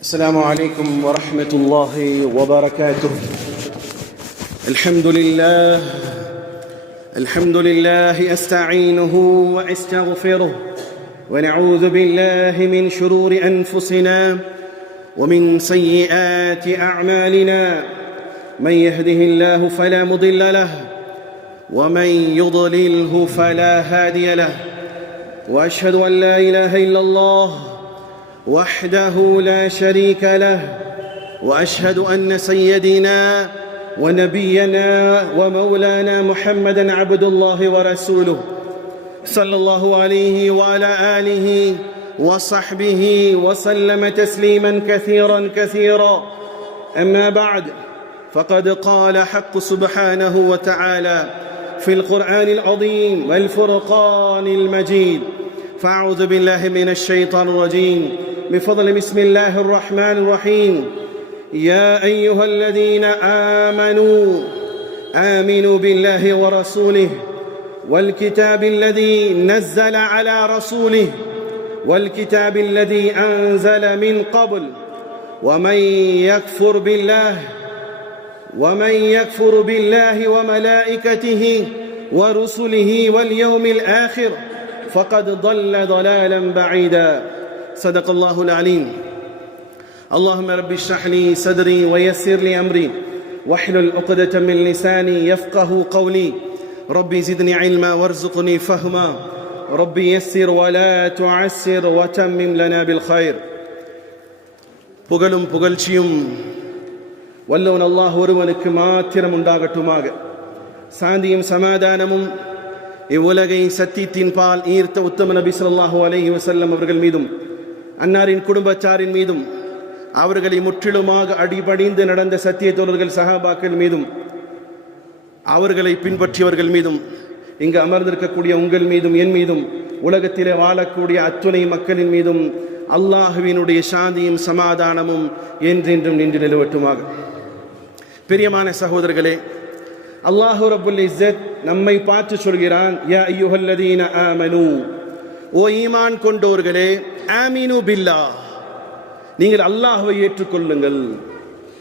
السلام عليكم ورحمة الله وبركاته. الحمد لله أستعينه وأستغفره ونعوذ بالله من شرور أنفسنا ومن سيئات أعمالنا. من يهده الله فلا مضل له ومن يضلله فلا هادي له، وأشهد أن لا إله إلا الله وحده لا شريك له، وأشهد أن سيدنا ونبينا ومولانا محمدا عبد الله ورسوله صلى الله عليه وعلى آله وصحبه وسلم تسليما كثيرا. أما بعد، فقد قال حق سبحانه وتعالى في القرآن العظيم والفرقان المجيد: فأعوذ بالله من الشيطان الرجيم، بفضل بسم الله الرحمن الرحيم. يا أيها الذين آمنوا بالله ورسوله والكتاب الذي نزل على رسوله والكتاب الذي أنزل من قبل، ومن يكفر بالله وملائكته ورسله واليوم الآخر فقد ضل ضلالا بعيدا. صدق الله العليم. اللهم رب اشرح لي صدري ويسر لي أمري واحلل عقدة من لساني يفقه قولي. ربي زدني علما وارزقني فهما. ربي يسر ولا تعسر وتمم لنا بالخير. புகழும் புகழ்ச்சியும் வல்லவன் அல்லாஹ் ஒருவனுக்கு மாத்திரம் உண்டாகட்டுமாக. சாந்தியும் சமாதானமும் இவ்வுலகை சத்தியத்தின் பால் ஈர்த்த உத்தம நபி ஸல்லல்லாஹு அலைஹி வஸல்லம் அவர்கள் மீதும், அன்னாரின் குடும்பத்தாரின் மீதும், அவர்களை முற்றிலுமாக அடிபணிந்து நடந்த சத்திய தோழர்கள் சஹாபாக்கள் மீதும், அவர்களை பின்பற்றியவர்கள் மீதும், இங்கு அமர்ந்திருக்கக்கூடிய உங்கள் மீதும், என் மீதும், உலகத்திலே வாழக்கூடிய அத்துணை மக்களின் மீதும் அல்லாஹுவினுடைய சாந்தியும் சமாதானமும் என்றென்றும் நின்று நிலவட்டுமாக. பிரியமான சகோதரர்களே, அல்லாஹு ரப்புல் இஸ்ஸத் நம்மை பார்த்து சொல்கிறான்: யா அய்யுஹல்லதீன ஆமனூ, ஓ ஈமான் கொண்டோர்களே, ஆமீனு பில்லாஹ், நீங்கள் அல்லாஹ்வை ஏற்றுக்கொள்ளுங்கள்.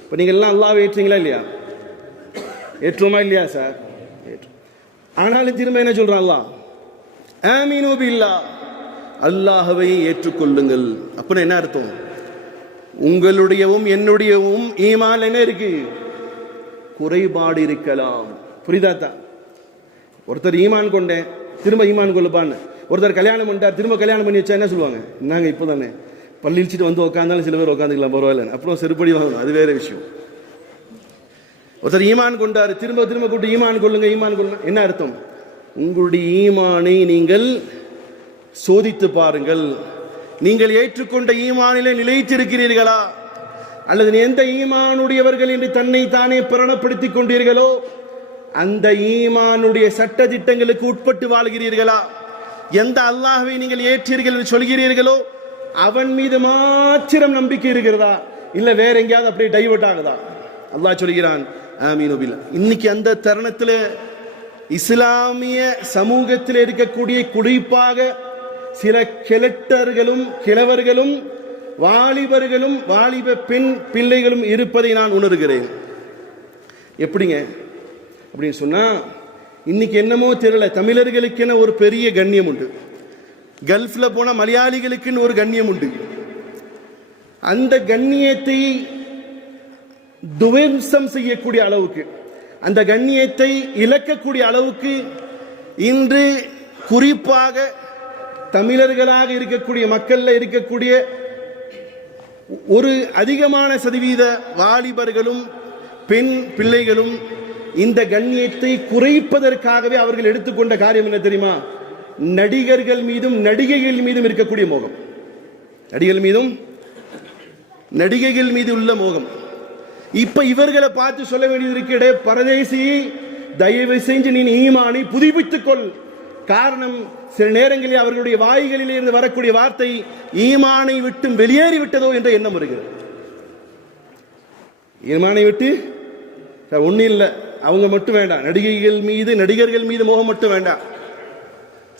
இப்போ நீங்கள் எல்லாம் அல்லாஹ்வை ஏற்றீங்களா இல்லையா? ஏற்றுமா இல்லையா சார்? ஆனாலும் திரும்ப என்ன சொல்றான் அல்லாஹ்? ஆமீனு பில்லாஹ், அல்லாஹ்வை ஏற்றுக்கொள்ளுங்கள். அப்படின்னு என்ன அர்த்தம்? உங்களுடையவும் என்னுடையவும் ஈமான் என்ன இருக்கு? குறைபாடு இருக்கலாம். புரியுதாத்தான்? ஒருத்தர் ஈமான் கொண்டேன், திரும்ப ஈமான் கொள்ளுப்பான்னு. ஒருத்தர் கல்யாணம் பண்ணிட்டார், திரும்ப கல்யாணம் பண்ணி வச்சா என்ன சொல்லுவாங்க? நாங்க இப்போ தானே பள்ளி இழிச்சிட்டு வந்து உட்காந்தாலும் சில பேர் உட்காந்துக்கலாம், பரவாயில்ல, அப்புறம் செருப்படி வாங்கணும், அது வேற விஷயம். ஒருத்தர் ஈமான் கொண்டாரு, திரும்ப கூப்பிட்டு ஈமான் கொள்ளுங்க, என்ன அர்த்தம்? உங்களுடைய ஈமானை நீங்கள் சோதித்து பாருங்கள். நீங்கள் ஏற்றுக்கொண்ட ஈமானிலே நிலைத்திருக்கிறீர்களா, அல்லது எந்த ஈமானுடையவர்கள் என்று தன்னை தானே பிரணப்படுத்திக் கொண்டீர்களோ அந்த ஈமானுடைய சட்ட திட்டங்களுக்கு உட்பட்டு வாழ்கிறீர்களா? எந்த அல்லாஹ்வை நீங்கள் ஏற்றீர்கள் என்று சொல்கிறீர்களோ அவன் மீது மாத்திரம் நம்பிக்கை இருக்கிறதா, இல்ல வேற எங்கேயாவது அப்படியே டைவர்ட் ஆகுதா? அல்லாஹ் சொல்கிறான் ஆமீனு பில்லாஹ். இன்னைக்கு அந்த தருணத்தில் இஸ்லாமிய சமூகத்தில் இருக்கக்கூடிய குறிப்பாக சில கிழவர்களும் வாலிபர்களும் வாலிப பெண் பிள்ளைகளும் இருப்பதை நான் உணர்கிறேன். எப்படிங்க அப்படின்னு சொன்னா, இன்னைக்கு என்னமோ தெரியல, தமிழர்களுக்கென ஒரு பெரிய கண்ணியம் உண்டு, கல்ஃப்ல போன மலையாளிகளுக்குன்னு ஒரு கண்ணியம் உண்டு. அந்த கண்ணியத்தை துவம்சம் செய்யக்கூடிய அளவுக்கு, அந்த கண்ணியத்தை இழக்கக்கூடிய அளவுக்கு இன்று குறிப்பாக தமிழர்களாக இருக்கக்கூடிய மக்கள்ல இருக்கக்கூடிய ஒரு அதிகமான சதவீத வாலிபர்களும் பெண் பிள்ளைகளும் இந்த கண்ணியத்தை குறைப்பதற்காகவே அவர்கள் எடுத்துக்கொண்ட காரியம் என்ன தெரியுமா? நடிகர்கள் மீதும் நடிகைகள் மீதும் இருக்கக்கூடிய மோகம். நடிகைகள் மீது உள்ள மோகம். இப்ப இவர்களை பார்த்து சொல்ல வேண்டியது இருக்கிற, பரதேசி, தயவு செஞ்சு நீ ஈமானை புதுப்பித்துக் கொள். காரணம், சில நேரங்களில் அவர்களுடைய வாய்களில் இருந்து வரக்கூடிய வார்த்தை ஈமானை விட்டு வெளியேறி விட்டதோ என்ற எண்ணம் வருகிறது. ஈமானை விட்டு ஒன்னும் இல்லை, அவங்க மட்டும் வேண்டாம், நடிகர்கள் மீது மோகம் மட்டும் வேண்டாம்.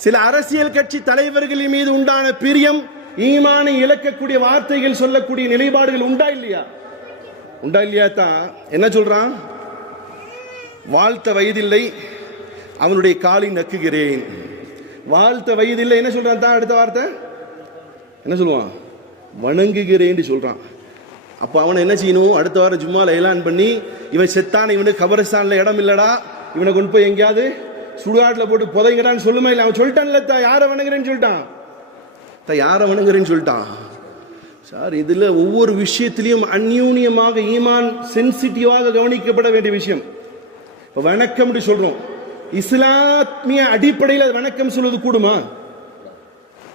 சில அரசியல் கட்சி தலைவர்களின் மீது உண்டான பிரியம் ஈமானை இழக்கக்கூடிய வார்த்தைகள் சொல்லக்கூடிய நிலைப்பாடுகள் உண்டா இல்லையா? உண்டா இல்லையா? தான் என்ன சொல்றான்? வாழ்த்த வயதில்லை அவனுடைய காலை நக்குகிறேன். வாழ்த்த வயதில்லை என்ன சொல்றான்? தான் அடுத்த வார்த்தை என்ன சொல்லுவான்? வணங்குகிறேன் சொல்றான். அப்ப அவனை என்ன செய்யணும்? அடுத்த வாரம் ஜும்மால எலான் பண்ணி, இவன் செத்தான, இவனுக்கு கபரஸ்தான்ல இடம் இல்லடா, இவனை கொண்டு போய் எங்கேயாவது சுடுகாட்டுல போட்டு புதைங்கிறான்னு சொல்லுமா இல்லை? அவன் சொல்லிட்டான்ல, யாரை வணங்குறேன்னு சொல்லிட்டான், யாரை வணங்குறேன்னு சொல்லிட்டான். சார், இதுல ஒவ்வொரு விஷயத்திலையும் அந்யூன்யமாக ஈமான் சென்சிட்டிவாக கவனிக்கப்பட வேண்டிய விஷயம். இப்ப வணக்கம் சொல்றோம், இஸ்லாமிய அடிப்படையில் வணக்கம் சொல்வது கூடுமா?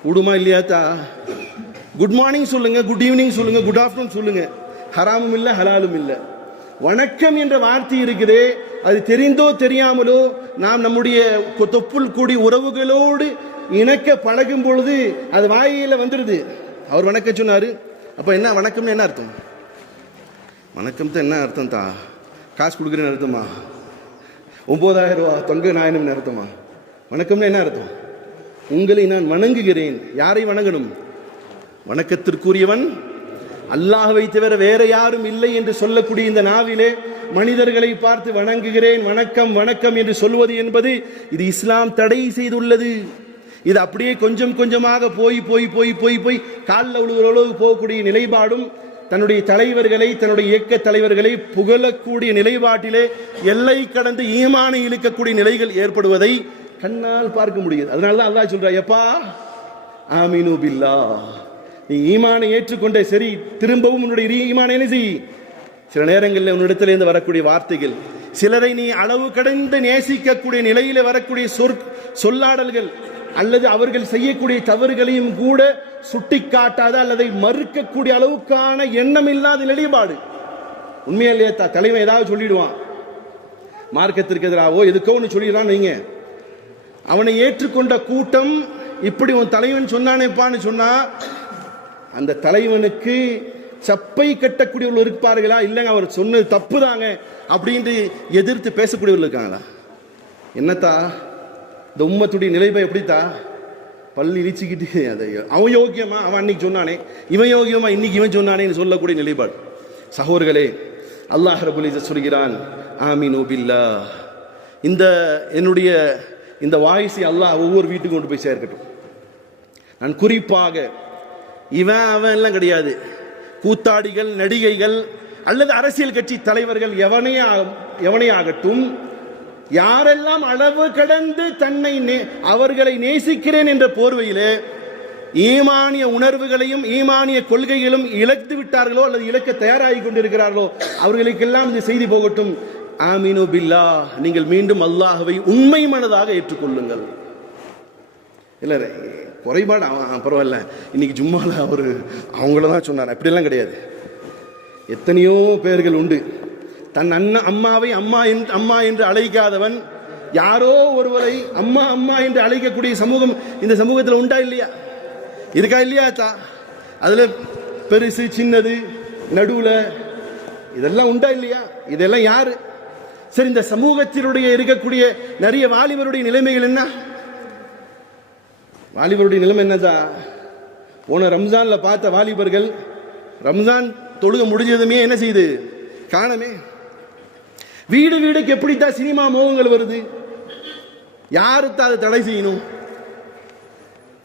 கூடுமா இல்லையாத்தா? குட் மார்னிங் சொல்லுங்க, குட் ஈவினிங் சொல்லுங்க, குட் ஆஃப்டர்நூன் சொல்லுங்க, ஹராமும் இல்லை ஹலாலும் இல்லை. வணக்கம் என்ற வார்த்தை இருக்குதே, அது தெரிந்தோ தெரியாமலோ நாம் நம்முடைய தொப்புள் கூடி உறவுகளோடு இணக்க பழகும் பொழுது அது வாயில வந்துடுது. அவர் வணக்கம் சொன்னாரு, அப்ப என்ன வணக்கம்னு என்ன அர்த்தம்? வணக்கம் தான் என்ன அர்த்தம்? தான் காசு கொடுக்குறேன்னு அர்த்தமா? 9,000 ரூபா தொங்க நாயனம்னு அர்த்தமா? வணக்கம்னு என்ன அர்த்தம்? உங்களை நான் வணங்குகிறேன். யாரை வணங்கணும்? வணக்கத்திற்குரியவன் அல்லாஹ்வை தவிர வேற யாரும் இல்லை என்று சொல்லக்கூடிய இந்த நாவிலே மனிதர்களை பார்த்து வணங்குகிறேன், வணக்கம் வணக்கம் என்று சொல்வது என்பது இது இஸ்லாம் தடை செய்துள்ளது. இது அப்படியே கொஞ்சம் கொஞ்சமாக போய் போய் போய் போய் போய் காலில் உழுகிறளவு போகக்கூடிய நிலைப்பாடும், தன்னுடைய தலைவர்களை, தன்னுடைய இயக்க தலைவர்களை புகழக்கூடிய நிலைப்பாட்டிலே எல்லை கடந்து ஈமானை இழுக்கக்கூடிய நிலைகள் ஏற்படுவதை கண்ணால் பார்க்க முடியுது. அதனாலதான் அல்லாஹ் சொல்றா, எப்பா ஆமீனு பில்லாஹ், நீ ஈமானை ஏற்றுக்கொண்ட சரி, திரும்பவும் உன்னுடைய ஈமானை என்ன செய். சில நேரங்களில் உன்னிடத்திலிருந்து வரக்கூடிய வார்த்தைகள், சிலரை நீ அளவு கடந்து நேசிக்கக்கூடிய நிலையில வரக்கூடிய சொல்லாடல்கள், அல்லது அவர்கள் செய்யக்கூடிய தவறுகளையும் கூட சுட்டி காட்டாத அல்லது மறுக்கக்கூடிய அளவுக்கான எண்ணம் இல்லாத நிலைப்பாடு. உண்மையா இல்லையா? தலைமை ஏதாவது சொல்லிடுவான், மார்க்கத்திற்கு எதிராகவோ எதுக்கோ ஒன்று சொல்லிடுறான் நீங்க, அவனை ஏற்றுக்கொண்ட கூட்டம் இப்படி உன் தலைவன் சொன்னானேப்பான்னு சொன்னா அந்த தலைவனுக்கு சப்பை கட்டக்கூடியவர்கள் இருப்பார்களா? இல்லைங்க அவர் சொன்னது தப்பு தாங்க அப்படின்னு எதிர்த்து பேசக்கூடியவர்கள் இருக்காங்களா? என்னத்தா இந்த உம்மத்துடைய நிலைமை எப்படித்தா? பள்ளி இழிச்சுக்கிட்டு அதை அவன் யோகியமா, அவன் அன்னைக்கு சொன்னானே, இவன் யோகியமா இன்னைக்கு இவன் சொன்னானேன்னு சொல்லக்கூடிய நிலைப்பாடு. சகோதரர்களே, அல்லாஹ் ரப்பல் இஸ்ஸத் சொல்கிறான், ஆமீனு பில்லாஹ். இந்த என்னுடைய இந்த வாய்ஸை அல்லாஹ் ஒவ்வொரு வீட்டுக்கு கொண்டு போய் சேர்க்கட்டும். நான் குறிப்பாக இவன் அவன் எல்லாம் கிடையாது, கூத்தாடிகள், நடிகைகள் அல்லது அரசியல் கட்சி தலைவர்கள் எவனே ஆகட்டும், யாரெல்லாம் அளவு கடந்து அவர்களை நேசிக்கிறேன் என்ற போர்வையிலே ஈமானிய உணர்வுகளையும் ஈமானிய கொள்கைகளும் இழந்து விட்டார்களோ அல்லது இழக்க தயாராகி கொண்டிருக்கிறார்களோ அவர்களுக்கெல்லாம் இந்த செய்தி போகட்டும், ஆமீனு பில்லாஹ், நீங்கள் மீண்டும் அல்லாஹ்வை உண்மை மனதாக ஏற்றுக்கொள்ளுங்கள். இல்லை குறைபாடு பரவாயில்ல, இன்னைக்கு ஜும்மால அவர் அவங்கள தான் சொன்னார், அப்படியெல்லாம் கிடையாது. எத்தனையோ பேர்கள் உண்டு, தன் அம்மாவை அம்மா என்று அழைக்காதவன் யாரோ ஒருவரை அம்மா அம்மா என்று அழைக்கக்கூடிய சமூகம் இந்த சமூகத்தில் உண்டா இல்லையா? இருக்கா இல்லையா? அதுல பெருசு சின்னது நடுவுல இதெல்லாம் உண்டா இல்லையா? இதெல்லாம் யாரு? சரி, இந்த சமூகத்தினுடைய இருக்கக்கூடிய நிறைய வாலிபருடைய நிலைமைகள் என்ன? வாலிபருடைய நிலைமை என்னதா? போன ரம்ஜான்ல பார்த்த வாலிபர்கள் ரம்ஜான் தொழுக முடிஞ்சதுமே என்ன செய்யுது? காணமே. வீடு வீடுக்கு எப்படித்தான் சினிமா மோகங்கள் வருது? யாருத்தான் அதை தடை செய்யணும்?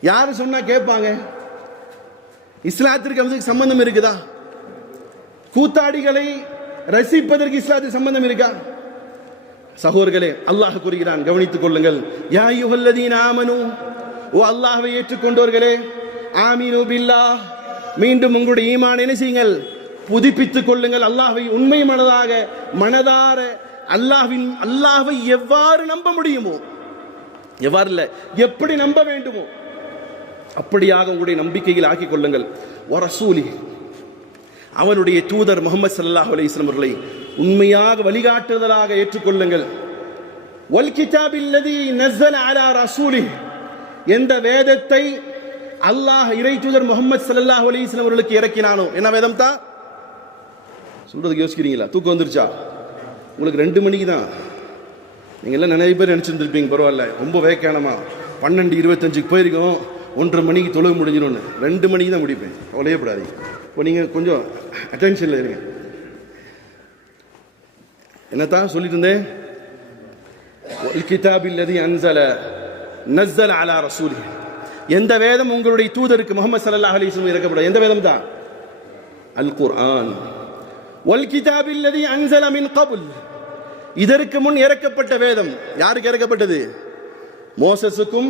யாரு சொன்னா கேட்பாங்க? இஸ்லாத்திற்கு அதுக்கு சம்பந்தம் இருக்குதா? கூத்தாடிகளை ரசிப்பதற்கு இஸ்லாத்துக்கு சம்பந்தம் இருக்கா? சகோதரர்களே, அல்லாஹ் கூறுகிறான், கவனித்துக் கொள்ளுங்கள். யா அய்யுஹல்லதீன ஆமனூ, ஓ அல்லாஹ்வை ஏற்றுக்கொண்டோர்களே, ஆமீனு பில்லாஹ், மீண்டும் உங்களுடைய ஈமான் என்ன செய்யுங்கள்? புதுப்பித்துக் கொள்ளுங்கள். அல்லாஹ்வை உண்மை மனதார அல்லாஹ்வை எவ்வாறு நம்ப முடியுமோ, எவ்வாறு இல்ல எப்படி நம்ப வேண்டுமோ அப்படியாக உங்களுடைய நம்பிக்கையில் ஆக்கிக் கொள்ளுங்கள். வரசூலி, அவனுடைய தூதர் முஹம்மது ஸல்லல்லாஹு அலைஹி வஸல்லம் அவர்களை உண்மையாக வழிகாட்டுதலாக ஏற்றுக்கொள்ளுங்கள். வல் கிதாபில்லதி நஸல அலா ரசூலிஹி, எந்த வேதத்தை அல்லாஹ் இறை தூதர் முஹம்மது ஸல்லல்லாஹு அலைஹி வஸல்லம் அவர்களுக்கு இறக்கினானோ. என்ன வேதம் தான் சொல்றதுக்கு யோசிக்கிறீங்களா? தூக்கம் வந்துருச்சா உங்களுக்கு? 2 மணிக்கு தான். நீங்க எல்லாம் நிறைய பேர் நினைச்சிருந்திருப்பீங்க, பரவாயில்ல ரொம்ப வேக்கானமா 12:25 போயிருக்கோம், 1:30 மணிக்கு தொழுக முடிஞ்சிடும்னு. 2 மணிக்கு தான் முடிப்பேன். கவலையப்படாது. இப்போ நீங்கள் கொஞ்சம் அட்டென்ஷனில் இருங்க. என்னத்தான் சொல்லிட்டு இருந்தேன்? கிதாபில்லதி அன்ஸல நஸ்ஸல அலா ரசூலிஹி. எந்த வேதம் உங்களுடைய தூதருக்கு முஹம்மது ஸல்லல்லாஹு அலைஹி வஸல்லம் இறக்கப்படும்? எந்த வேதம் தான்? அல் குர்ஆன். வல் கிதாபில்லதி அன்ஸல மின் கப்ல். இதற்கு முன் இறக்கப்பட்ட வேதம் யாருக்கு இறக்கப்பட்டது? மோசஸுக்கும்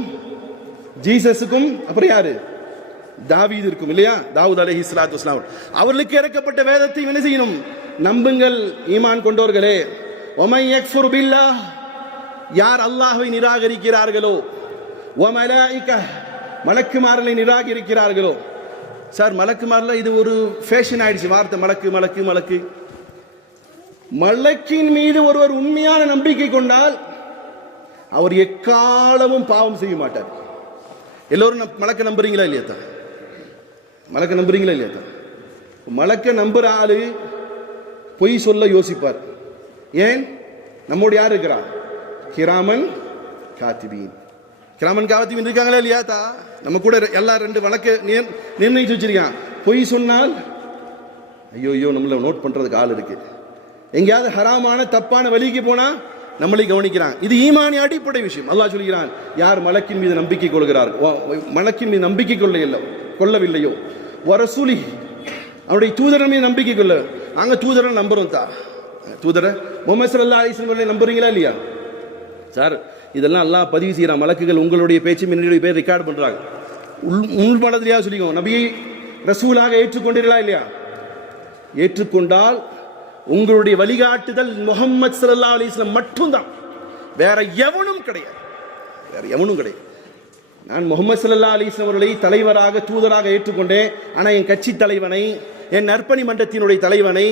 ஜீசஸுக்கும், அப்புறம் யாரு? தாவீதிற்கும், இல்லையா? தாவூத் அலைஹிஸ்ஸலாத்து வஸ்ஸலாம் அவர்களுக்கு இறக்கப்பட்ட வேதத்தை என்ன செய்யணும்? நம்புங்கள் ஈமான் கொண்டோர்களே. வமை யக்ஃபுர் பில்லாஹ், யார் அல்லாஹ்வை நிராகரிக்கிறார்களோ, வமலாயிகா, மலக்குமார்களை நிராகரிக்கிறார்களோ. சார், மலக்குமார்ல இது ஒரு ஃபேஷன் ஆயிடுச்சு வார்த்தை, மலக்கு மலக்கு மலக்கு. மலக்கின் மீது ஒருவர் உண்மையான நம்பிக்கை கொண்டால் அவர் எக்காலமும் பாவம் செய்ய மாட்டார். எல்லோரும் மலக்க நம்புறீங்களா இல்லையா? மலக்க நம்புறீங்களா இல்லையா? மலக்க நம்புற ஆளு பொய் சொல்ல யோசிப்பார். ஏன்? நம்மோடு யார் இருக்கிறா? கிராமன் காத்திபீன். கிராமன் காத்திபீன் இருக்காங்களா இல்லையா? நம்ம கூட எல்லா 2 வழக்க நிர்ணயிச்சு வச்சிருக்கான். பொய் சொன்னால் ஐயோ நம்மள நோட் பண்றதுக்கு ஆள் இருக்கு. எங்கேயாவது ஹராமான தப்பான வழிக்கு போனா நம்மளை கவனிக்கிறான். இது ஈமானிய அடிப்படை விஷயம். அல்லாஹ் சொல்கிறான், யார் மலக்கின் மீது நம்பிக்கை கொள்கிறார், மலக்கின் மீது நம்பிக்கை கொள்ளவில்லையோ, வரசூலி, அவருடைய தூதரன் மீது நம்பிக்கை கொள்ள. அங்க தூதரை நம்புறோம். தூதர முஹம்மது ஸல்லல்லாஹு அலைஹி வஸல்லம் நம்புறீங்களா இல்லையா? சார், இதெல்லாம் அல்லாஹ் பதிவு செய்யறான். மலக்குகள் உங்களுடைய பேச்சு என்னுடைய பேர் ரெக்கார்ட் பண்றாங்க. உள் மனதிலேயா சொல்லிக்கோ, நபியை ரசூலாக ஏற்றுக்கொண்டீர்களா இல்லையா? ஏற்றுக்கொண்டால் உங்களுடைய வழிகாட்டுதல் முஹம்மது ஸல்லல்லாஹு அலைஹி வஸல்லம் மட்டும்தான், வேற எவனும் கிடையாது. வேற எவனும் கிடையாது. நான் முஹம்மது ஸல்லல்லாஹு அலைஹி வஸல்லம் அவர்களை தலைவராக தூதராக ஏற்றுக்கொண்டேன். ஆனால் என் கட்சி தலைவனை, என் நற்பணி மன்றத்தினுடைய தலைவனை,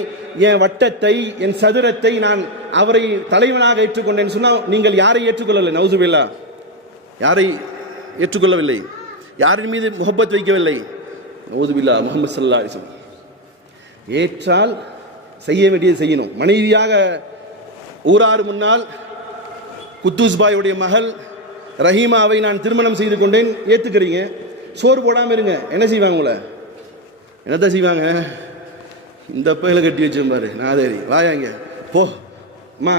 என் வட்டத்தை, என் சதுரத்தை நான் அவரை தலைவனாக ஏற்றுக்கொண்டேன் சொன்னால் நீங்கள் யாரை ஏற்றுக்கொள்ளவில்லை? நவுசுபில்லா, யாரை ஏற்றுக்கொள்ளவில்லை? யாரின் மீது முஹப்பத் வைக்கவில்லை? நவுசுபில்லா, முஹம்மது ஸல்லல்லாஹு அலைஹி வஸல்லம். ஏற்றால் செய்ய வேண்டியது செய்யணும். மனைவியாக ஊராறு முன்னால் குத்தூஸ் பாயுடைய மகள் ரஹீமாவை நான் திருமணம் செய்து கொண்டேன், ஏத்துக்கிறீங்க. சோறு போடாமல் இருங்க, என்ன செய்வாங்க? உங்களை என்னத்தான் செய்வாங்க? இந்த பையில கட்டி வச்சிருப்பாரு, நாதேரி வாயாங்க போமா,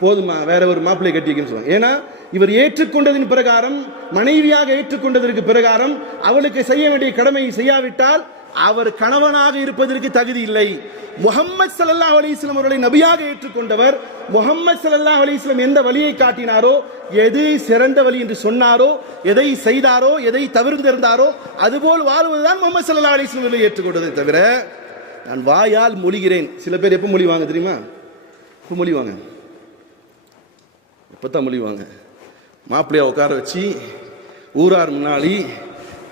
போதுமா, வேற ஒரு மாப்பிள்ளை கட்டி வைக்கணும்னு சொல்லுவாங்க. ஏன்னா இவர் ஏற்றுக்கொண்டதின் பிரகாரம், மனைவியாக ஏற்றுக்கொண்டதற்கு பிரகாரம் அவளுக்கு செய்ய வேண்டிய கடமையை செய்யாவிட்டால் அவர் கணவனாக இருப்பதற்கு தகுதி இல்லை. முஹம்மது ஸல்லல்லாஹு அலைஹி வஸல்லம் அவர்களை நபியாக ஏற்றுக்கொண்டவர், முஹம்மது ஸல்லல்லாஹு அலைஹி வஸல்லம் எந்த வழியை காட்டினாரோ, எது சிறந்த வழி என்று சொன்னாரோ, எதை செய்தாரோ, எதை தவிர்த்திருந்தாரோ அதுபோல் வாழ்வதுதான் முஹம்மது ஸல்லல்லாஹு அலைஹி வஸல்லம் அவர்களை ஏற்றுக்கொண்டதை தவிர நான் வாயால் மொழிகிறேன். சில பேர் எப்போ மொழிவாங்க தெரியுமா? எப்போ மொழிவாங்க? எப்போத்தான் மொழிவாங்க? மாப்பிள்ளையா உட்கார வச்சு ஊரார் முன்னாடி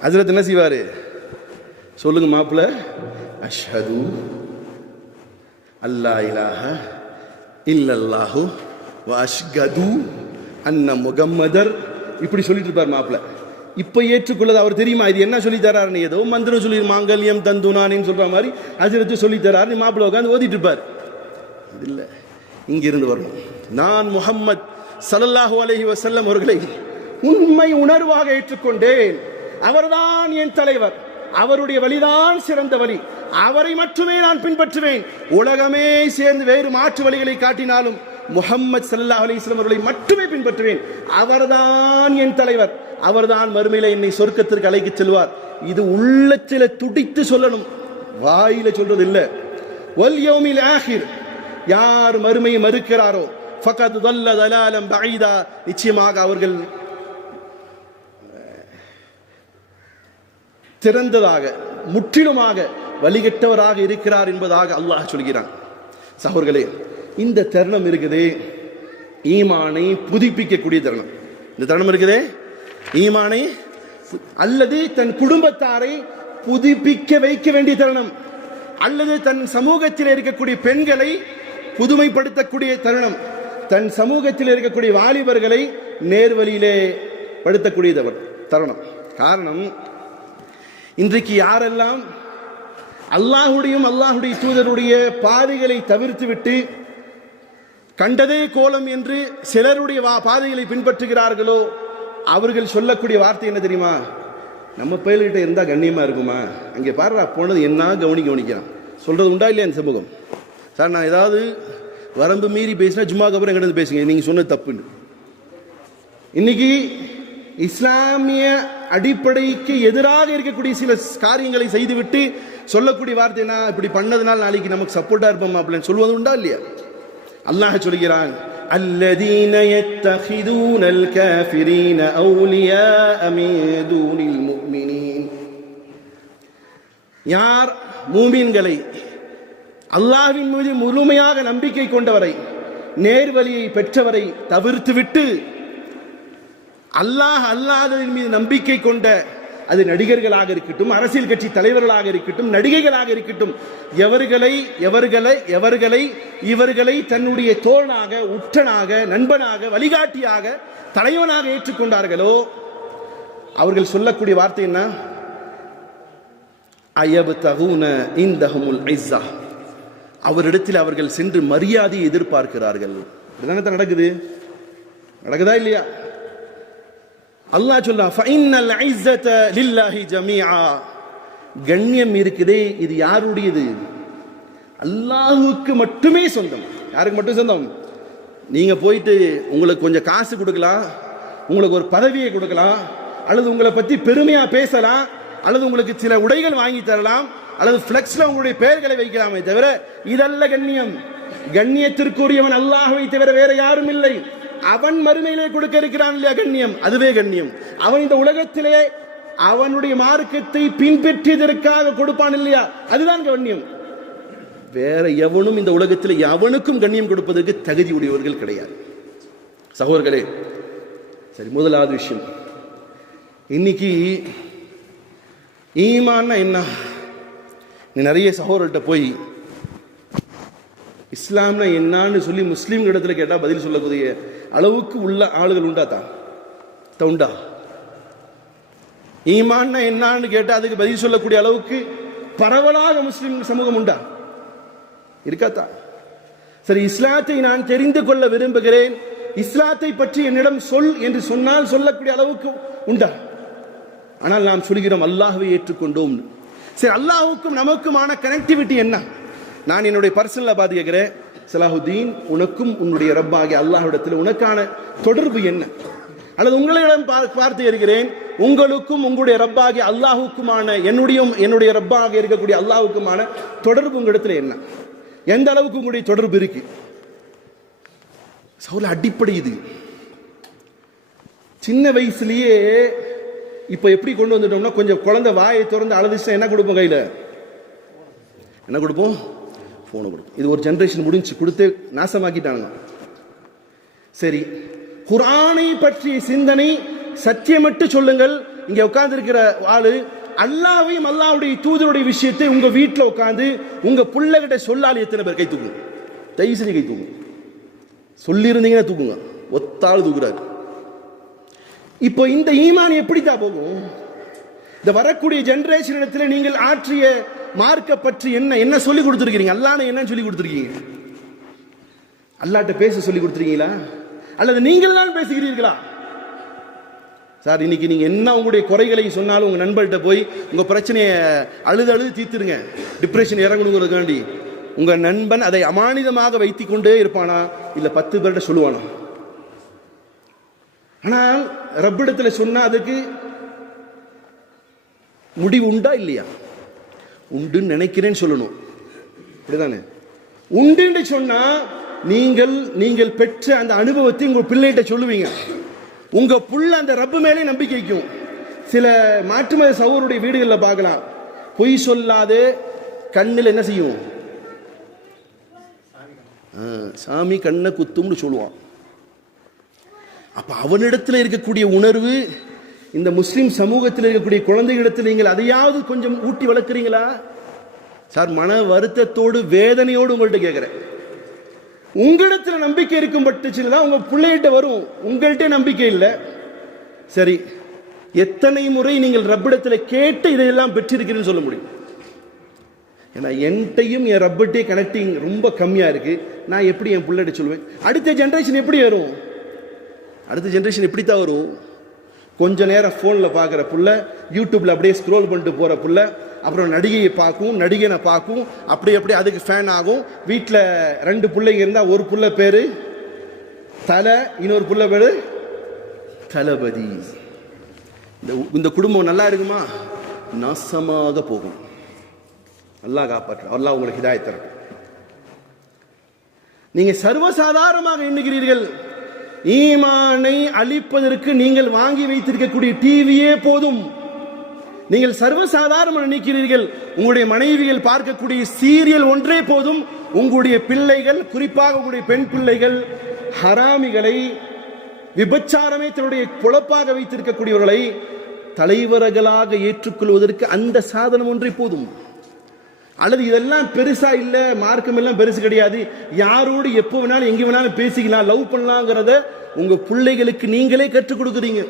ஹஜ்ரத் என்ன செய்வாரு? சொல்லுங்க மாப்பிள்ளை, அஷ்ஹது அல்லா இலாஹ இல்லல்லாஹு வ அஷ்ஹது அன்ன முஹம்மதர், இப்படி சொல்லிட்டு இருப்பார் மாப்பிள்ளை. இப்ப ஏற்றுக்கொள்ளது அவர் தெரியுமா? இது என்ன சொல்லி தராருன்னு, ஏதோ மந்திரம் சொல்லி மாங்கல்யம் தந்துனானின்னு சொல்ற மாதிரி ஹஜ்ரத் சொல்லி தராரு. மாப்பிள்ளை உட்காந்து ஓதிட்டு இருப்பார். இது இல்லை, இங்கிருந்து வரணும். நான் முஹம்மது ஸல்லல்லாஹு அலைஹி வஸல்லம் அவர்களை உண்மை உணர்வாக ஏற்றுக்கொண்டேன். அவர்தான் என் தலைவர், அவருடைய வழிதான் சிறந்த வழி, அவரை மட்டுமே நான் பின்பற்றுவேன். உலகமே சேர்ந்து வேறு மாற்று வழிகளை காட்டினாலும் முஹம்மது ஸல்லல்லாஹு அலைஹி வஸல்லம் அவர்களை மட்டுமே பின்பற்றுவேன். அவர்தான் என் தலைவர், அவர்தான் மறுமையில என்னை சொர்க்கத்திற்கு அழைத்து செல்வார். இது உள்ளத்தில துடித்து சொல்லணும், வாயில சொல்றது இல்ல. வல் யௌமில் ஆகிர், யார் மறுமையை மறுக்கிறாரோ ஃபகத் தல்ல தலாலம் பஈதா, நிச்சயமாக அவர்கள் திறந்ததாக முற்றிலுமாக வழிகட்டவராக இருக்கிறார் என்பதாக அல்லாஹ் சொல்கிறான். சகோதரர்களே, இந்த தருணம் இருக்குதே ஈமானை புதுப்பிக்கக்கூடிய தருணம். இந்த தருணம் இருக்குதே ஈமானை அல்லது தன் குடும்பத்தாரை புதுப்பிக்க வைக்க வேண்டிய தருணம், அல்லது தன் சமூகத்தில் இருக்கக்கூடிய பெண்களை புதுமைப்படுத்தக்கூடிய தருணம், தன் சமூகத்தில் இருக்கக்கூடிய வாலிபர்களை நேர்வழியிலே படுத்தக்கூடிய தருணம். காரணம், இன்றைக்கு யாரெல்லாம் அல்லாஹுடையும் அல்லாஹுடைய தூதருடைய பாதைகளை தவிர்த்து விட்டு கண்டதே கோலம் என்று சிலருடைய பாதைகளை பின்பற்றுகிறார்களோ அவர்கள் சொல்லக்கூடிய வார்த்தை என்ன தெரியுமா? நம்ம பயல்கிட்ட இருந்தால் கண்ணியமாக இருக்குமா? அங்கே பாருடா போனது என்ன கவனிக்கிறான். சொல்கிறது உண்டா இல்லையா இந்த சமூகம்? சார் நான் ஏதாவது வரம்பு மீறி பேசினா ஜும்மாக்கு அப்புறம் எங்கிட்ட பேசுங்க, நீங்கள் சொன்னது தப்புன்னு. இன்னைக்கு இஸ்லாமிய அடிப்படைக்கு எதிராக இருக்கக்கூடிய சில காரியங்களை செய்துவிட்டு சொல்லக்கூடிய வார்த்தை என்ன, இப்படி பண்ணதுனால நாளைக்கு நமக்கு சப்போர்ட்டா இருப்போம் அப்படின்னு சொல்வது உண்டா இல்லையா? அல்லாஹ் சொல்கிறான், அல்லதீன யத்தகிதூனல் காஃபிரீன அவுலியாஅ மின் தூனில் முஃமினீன். யார் மூமின்களை, அல்லாஹ்வின் மீது முழுமையாக நம்பிக்கை கொண்டவரை, நேர்வழியை பெற்றவரை தவிர்த்துவிட்டு அல்லாஹ் அல்லாதவரின் மீது நம்பிக்கை கொண்ட, அது நடிகர்களாக இருக்கட்டும், அரசியல் கட்சி தலைவர்களாக இருக்கட்டும், நடிகைகளாக இருக்கட்டும், இவர்களை தன்னுடைய தோழனாக, உற்றனாக, நண்பனாக, வழிகாட்டியாக, தலைவனாக ஏற்றுக்கொண்டார்களோ அவர்கள் சொல்லக்கூடிய வார்த்தை என்ன? அயப்தகுன இந்தஹுமுல் இஸ்ஸா. அவரிடத்தில் அவர்கள் சென்று மரியாதையை எதிர்பார்க்கிறார்கள். இதுதானே நடக்குது? நடக்குதா இல்லையா? அல்லாஹ் சொல்றான், ஃபஇன்னல் இஸ்ஸத லில்லாஹி ஜமீஆ. கண்ணியம் இருக்குதே, இது யாருடையது? அல்லாஹ்வுக்கு மட்டுமே சொந்தம். யாருக்கு மட்டும் சொந்தம்? நீங்க போயிட்டு உங்களுக்கு கொஞ்சம் காசு கொடுக்கலாம், உங்களுக்கு ஒரு பதவியை கொடுக்கலாம், அல்லது உங்களை பத்தி பெருமையா பேசலாம், அல்லது உங்களுக்கு சில உடைகள் வாங்கி தரலாம், அல்லது ஃபிளெக்ஸ்ல உங்களுடைய பெயர்களை வைக்கலாமே தவிர இதல்ல கண்ணியம். கண்ணியத்திற்குரியவன் அல்லாஹ்வை தவிர வேற யாரும் இல்லை. அவன் மறுமையிலே கொடுக்க இருக்கிறான் இல்லையா கண்ணியம், அதுவே கண்ணியம். அவன் இந்த உலகத்திலே அவனுடைய மார்க்கத்தை பின்பற்றியதற்காக கொடுப்பான் இல்லையா, அதுதான் கண்ணியம். வேற எவனும் இந்த உலகத்தில் எவனுக்கும் கண்ணியம் கொடுப்பதற்கு தகுதி உடையவர்கள் கிடையாது. சகோதரர்களே, சரி, முதலாவது விஷயம், இன்னைக்கு ஈமான்னா என்ன? நீ நிறைய சகோதரர்கிட்ட போய் இஸ்லாம்னா என்னன்னு சொல்லி முஸ்லீம் இடத்துல கேட்டால் பதில் சொல்லக்கூடிய அளவுக்கு உள்ள ஆளுகள் உண்டா? ஈமான்னா என்னன்னு கேட்டால் அதுக்கு பதில் சொல்லக்கூடிய அளவுக்கு பரவலாக முஸ்லீம் சமூகம் உண்டா? இருக்காத்தா? சரி, இஸ்லாத்தை நான் தெரிந்து கொள்ள விரும்புகிறேன், இஸ்லாத்தை பற்றி என்னிடம் சொல் என்று சொன்னால் சொல்லக்கூடிய அளவுக்கு உண்டா? ஆனால் நாம் சொல்கிறோம் அல்லாஹ்வை ஏற்றுக்கொண்டோம். சரி, அல்லாஹ்வுக்கும் நமக்குமான கனெக்டிவிட்டி என்ன? நான் என்னுடைய பர்சனலா பார்த்து கேட்கிறேன், சலாஹுதீன், உனக்கும் உன்னுடைய ரப்பாகிய அல்லாஹ்விடத்தில் உனக்கான தொடர்பு என்ன? அல்லது உங்களிடம் பார்த்து இருக்கிறேன், உங்களுக்கும் உங்களுடைய ரப்பாகிய அல்லாஹுக்குமான என்னுடைய ரப்பாக இருக்கக்கூடிய அல்லாஹுக்குமான தொடர்பு உங்களிடத்தில் என்ன? எந்த அளவுக்கு உங்களுடைய தொடர்பு இருக்கு? சவுல அடிப்படை இது. சின்ன வயசுலயே இப்ப எப்படி கொண்டு வந்துட்டோம்னா, கொஞ்சம் குழந்தை வாயை திறந்து அழுதுச்சா என்ன கொடுப்போம்? கையில என்ன கொடுப்போம்? போன கொடுப்போம். இது ஒரு ஜெனரேஷன் முடிஞ்சு கொடுத்து நாசமாக்கிட்டாங்க. சரி, குர்ஆனை பற்றிய சிந்தனை சத்தியமட்டு சொல்லுங்கள். இங்க உட்கார்ந்து இருக்கிற ஆளு அல்லாஹ்வையும் அல்லாஹ்வுடைய தூதருடைய விஷயத்தை உங்க வீட்டில் உட்கார்ந்து உங்க பிள்ளைகிட்ட சொல்லால் எத்தனை பேர் கை தூக்குங்க? தயவு செஞ்சு கை தூக்குங்க. சொல்லி இருந்தீங்கன்னா தூக்குங்க. ஒத்தாள் தூக்குறாரு. இப்போ இந்த ஈமான் எப்படித்தான் போகும்? இந்த வரக்கூடிய ஜெனரேஷன் இடத்துல நீங்கள் ஆற்றிய மார்க்க பற்றி என்ன சொல்லி கொடுத்துருக்கீங்க? அல்லாஹ்னு என்ன சொல்லி கொடுத்துருக்கீங்க? அல்லாஹ்ட்ட பேச சொல்லி கொடுத்துருக்கீங்களா, அல்லது நீங்கள் தான் பேசுகிறீர்களா? சார், இன்னைக்கு நீங்க என்ன உங்களுடைய குறைகளை சொன்னாலும் உங்க நண்பர்கிட்ட போய் உங்க பிரச்சனையை அழுது தீர்த்துருங்க. டிப்ரெஷன் இறங்கணுங்கிறதுக்காண்டி உங்க நண்பன் அதை அமானிதமாக வைத்துக் கொண்டே இருப்பானா, இல்ல 10 பேர்கிட்ட சொல்லுவானா? ஆனால் ரப்பிடத்துல சொன்னா அதுக்கு முடிவு உண்டா இல்லையா? உண்டுன்னு நினைக்கிறேன்னு சொல்லணும். அப்படிதானே? உண்டு சொன்னா நீங்கள் பெற்ற அந்த அனுபவத்தை உங்க பிள்ளைகிட்ட சொல்லுவீங்க. உங்க புள்ள அந்த ரப்பு மேலே நம்பிக்கை வைக்கும். சில மாற்றுமத சகோதரருடைய வீடுகளில் பார்க்கலாம், பொய் சொல்லாது கண்ணில் என்ன செய்யும்? சாமி கண்ணை குத்தும்னு சொல்லுவான். அப்ப அவனிடத்தில் இருக்கக்கூடிய உணர்வு இந்த முஸ்லிம் சமூகத்தில் இருக்கக்கூடிய குழந்தைகளிடத்தில் நீங்கள் அதையாவது கொஞ்சம் ஊட்டி வளர்க்குறீங்களா? சார், மன வருத்தத்தோடு வேதனையோடு உங்கள்கிட்ட கேட்கிறேன். உங்களிடத்துல நம்பிக்கை இருக்கும் பட்சத்தில் தான் உங்க பிள்ளைகிட்ட வரும். உங்கள்கிட்ட நம்பிக்கை இல்லை. சரி, எத்தனை முறை நீங்கள் ரப்பிடத்தில் கேட்டு இதையெல்லாம் பெற்றிருக்கிறீன்னு சொல்ல முடியும்? ஏன்னா என்கிட்டையும் என் ரப்பிட்டையும் கனெக்டிங் ரொம்ப கம்மியா இருக்கு. நான் எப்படி என் பிள்ளைகிட்ட சொல்லுவேன்? அடுத்த ஜெனரேஷன் எப்படி வரும்? அடுத்த ஜெனரேஷன் எப்படித்தான் வரும்? கொஞ்ச நேரம் ஃபோனில் பார்க்குற புள்ள, யூடியூப்பில் அப்படியே ஸ்க்ரோல் பண்ணிட்டு போகிற புள்ள, அப்புறம் நடிகையை பார்க்கும், நடிகனை பார்க்கும், அப்படியே அப்படியே அதுக்கு ஃபேன் ஆகும். வீட்டில் 2 பிள்ளைங்க இருந்தால் ஒரு புள்ள பேர் தலை, இன்னொரு புள்ள பேர் தளபதி. இந்த குடும்பம் நல்லா இருக்குமா? நாசமாக போகும். அல்லாஹ் காப்பாற்ற, அல்லாஹ் உங்களுக்கு ஹிதாயத் தரட்டும். நீங்க சர்வசாதாரணமாக எண்ணுகிறீர்கள். ஈமானை அழிப்பதற்கு நீங்கள் வாங்கி வைத்திருக்கக்கூடிய டிவியே போதும். நீங்கள் சர்வசாதாரணமாக நினைக்கிறீர்கள். உங்களுடைய மனைவிகள் பார்க்கக்கூடிய சீரியல் ஒன்றே போதும். உங்களுடைய பிள்ளைகள், குறிப்பாக உங்களுடைய பெண் பிள்ளைகள், ஹராமிகளை, விபச்சாரமே தன்னுடைய பொழப்பாக வைத்திருக்கக்கூடியவர்களை தலைவர்களாக ஏற்றுக்கொள்வதற்கு அந்த சாதனம் ஒன்றே போதும். அல்லது இதெல்லாம் பெருசா இல்ல, மார்க்கம் எல்லாம் பெருசு கிடையாது, யாரோடு எப்போ வேணாலும் எங்க வேணாலும் பேசிக்கலாம், லவ் பண்ணலாங்கிறத உங்க பிள்ளைகளுக்கு நீங்களே கற்றுக் கொடுக்குறீங்க.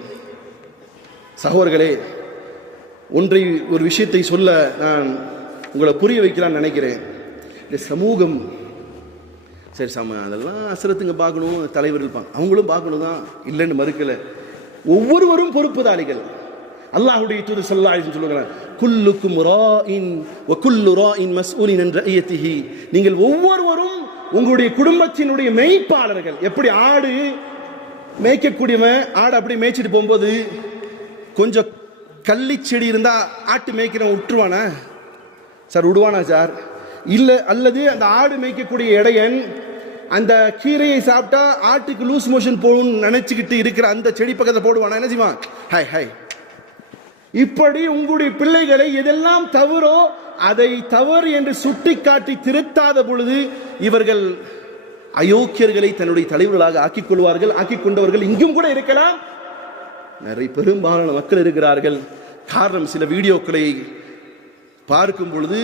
சகோதரர்களே, ஒரு விஷயத்தை சொல்ல நான் உங்களை புரிய வைக்கலாம்னு நினைக்கிறேன். இந்த சமூகம் சரி அதெல்லாம் அசரத்துங்க பார்க்கணும், தலைவர்கள் அவங்களும் பார்க்கணும் தான், இல்லைன்னு மறுக்கல. ஒவ்வொருவரும் பொறுப்புதாரிகள். அல்லாஹ்வுடைய தூதர் ஸல்லல்லாஹு அலைஹி வஸல்லம் சொல்லுகிறார், குல்லுக்கும் ராஇன் வ குல்லு ராஇன் மஸ்ஊலின் அன் ரஇயத்திஹி. நீங்கள் ஒவ்வொருவரும் உங்களுடைய குடும்பத்தினுடைய மேய்ப்பாளர்கள். எப்படி ஆடு மேய்க்கக்கூடியவன் ஆடு அப்படி மேய்ச்சிட்டு போகும்போது கொஞ்சம் கள்ளி செடி இருந்தா ஆட்டு மேய்க்கிறவன் விட்டுருவானா சார்? விடுவானா சார்? இல்ல. அல்லது அந்த ஆடு மேய்க்கக்கூடிய இடையன் அந்த கீரையை சாப்பிட்டா ஆட்டுக்கு லூஸ் மோஷன் போகணும்னு நினைச்சுக்கிட்டு இருக்கிற அந்த செடி பக்கத்தில் போடுவானா? என்ன செய்வான்? Hi hi. இப்படி உங்களுடைய பிள்ளைகளை எதெல்லாம் தவறோ அதை தவறு என்று சுட்டிக்காட்டி திருத்தாத பொழுது இவர்கள் அயோக்கியர்களை தன்னுடைய தலைவர்களாக ஆக்கிக் கொள்வார்கள். ஆக்கிக் கொண்டவர்கள் இங்கும் கூட இருக்கலாம். நிறைய பெரும்பாலான மக்கள் இருக்கிறார்கள். காரணம், சில வீடியோக்களை பார்க்கும் பொழுது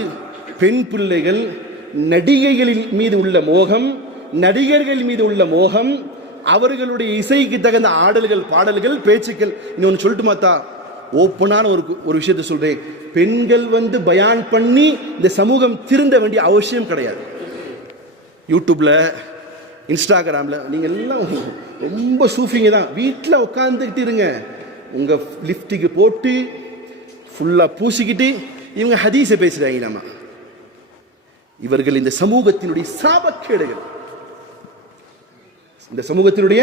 பெண் பிள்ளைகள் நடிகைகளின் மீது உள்ள மோகம், நடிகர்கள் மீது உள்ள மோகம், அவர்களுடைய இசைக்கு தகுந்த ஆடல்கள், பாடல்கள், பேச்சுக்கள். இன்னொன்று சொல்லிட்டு மாத்தா, ஓப்பனான ஒரு விஷயத்தை சொல்றேன். பெண்கள் பயான் பண்ணி இந்த சமூகம் திருந்த வேண்டிய அவசியம் கிடையாது. யூடியூப்ல, இன்ஸ்டாகிராம்ல நீங்க எல்லாம் ரொம்ப சூஃபிங்க தான். வீட்டில் உட்காந்துக்கிட்டு இருங்க, உங்க லிப்டிக்கு போட்டு ஃபுல்லா பூசிக்கிட்டு இவங்க ஹதீஸை பேசுறாங்க. நம்ம இவர்கள் இந்த சமூகத்தினுடைய சாபக்கேடுகள், இந்த சமூகத்தினுடைய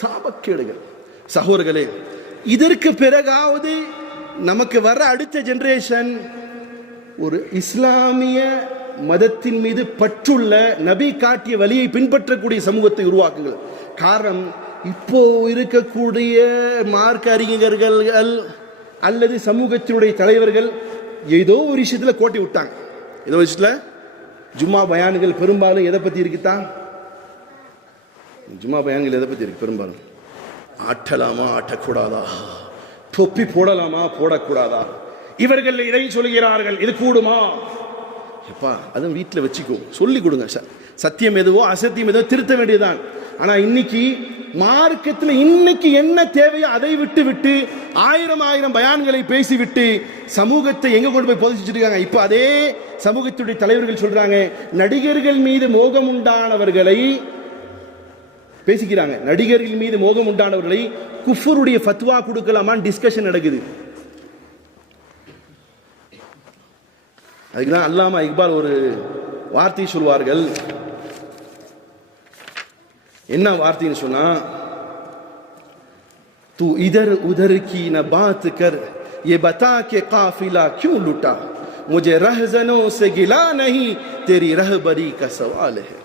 சாபக்கேடுகள். சகோதரர்களே, இதற்கு பிறகாவது நமக்கு வர அடுத்த ஜெனரேஷன் ஒரு இஸ்லாமிய மதத்தின் மீது பற்றுள்ள, நபி காட்டிய வழியை பின்பற்றக்கூடிய சமூகத்தை உருவாக்குங்கள். காரணம், இப்போ இருக்கக்கூடிய மார்க்க அறிஞர்கள் அல்லது சமூகத்தினுடைய தலைவர்கள் ஏதோ ஒரு விஷயத்துல கோட்டை விட்டாங்க. ஏதோ விஷயத்துல ஜும்மா பயான்கள் பெரும்பாலும் எதை பத்தி இருக்குதான்? ஜும்மா பயான்கள் எதை பத்தி இருக்கு? பெரும்பாலும் ஆட்டலாமா ஆட்டக்கூடாதா, தொப்பி போடலாமா போடக்கூடாதா, இவர்கள் இதை சொல்கிறார்கள், இது கூடுமா? எப்பா, அதுவும் வீட்டில் வச்சுக்கோ, சொல்லி கொடுங்க. சத்தியம் எதுவோ அசத்தியம் எதுவோ திருத்த வேண்டியதுதான். ஆனா இன்னைக்கு மார்க்கத்தில் இன்னைக்கு என்ன தேவையோ அதை விட்டு விட்டு ஆயிரம் பயான்களை பேசிவிட்டு சமூகத்தை எங்க கொண்டு போய் புதைச்சிட்டு இருக்காங்க. இப்ப அதே சமூகத்துடைய தலைவர்கள் சொல்றாங்க, நடிகர்கள் மீது மோகம் உண்டானவர்களை பேசிக்கிறாங்க. நடிகர்கள் மீது மோகம் உண்டானவர்களை குஃபருடைய ஃபத்வா கொடுக்கலாமான்னு டிஸ்கஷன் நடக்குது. அதுக்குதான் அல்லாமா இக்பால் ஒரு வார்த்தை சொல்வார்கள். என்ன வார்த்தைன்னு சொன்னா, तू इधर उधर की न बात कर, ये बता के काफिला क्यों लुटा, मुझे रहजनों से गिला नहीं, तेरी रहबरी का सवाल है.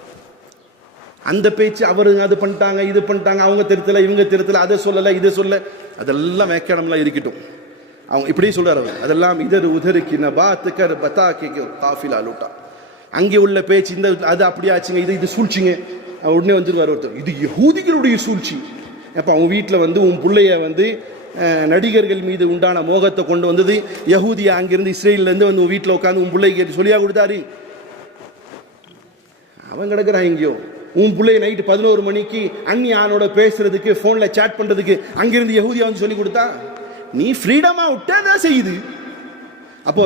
அந்த பேச்சு அவரு அது பண்ணிட்டாங்க, இது பண்ணிட்டாங்க, அவங்க திருத்தல, இவங்க திருத்தல, அதை சொல்லல, இதை சொல்ல, அதெல்லாம் வேக்கடம்லாம் இருக்கட்டும். அவங்க இப்படியே சொல்றாரு, அதெல்லாம் இதர் உதருக்கு ந பாத் கர் பதா கே காஃபிலா லூட்டா. அங்கே உள்ள பேச்சு இந்த அது அப்படியே ஆச்சுங்க, இது சூழ்ச்சிங்க. உடனே வந்துருவார் ஒருத்தர், இது யஹூதிகளுடைய சூழ்ச்சி. அப்போ அவங்க வீட்டில் உன் பிள்ளைய நடிகர்கள் மீது உண்டான மோகத்தை கொண்டு வந்தது யஹூதியா, அங்கிருந்து இஸ்ரேலிருந்து உன் வீட்டில் உட்காந்து உன் பிள்ளைக்கு கேட்டு சொல்லியா கொடுத்தாரு. அவன் கிடக்குறான் எங்கேயோ. உன் பிள்ளைய நைட்டு 11 மணிக்கு அந்நிய ஆணோட பேசுறதுக்கு, போன்ல சாட் பண்றதுக்கு அங்கிருந்து யஹூதியா சொல்லி கொடுத்தா, நீ ஃப்ரீடமா விட்டாதான் செய்யுது. அப்போ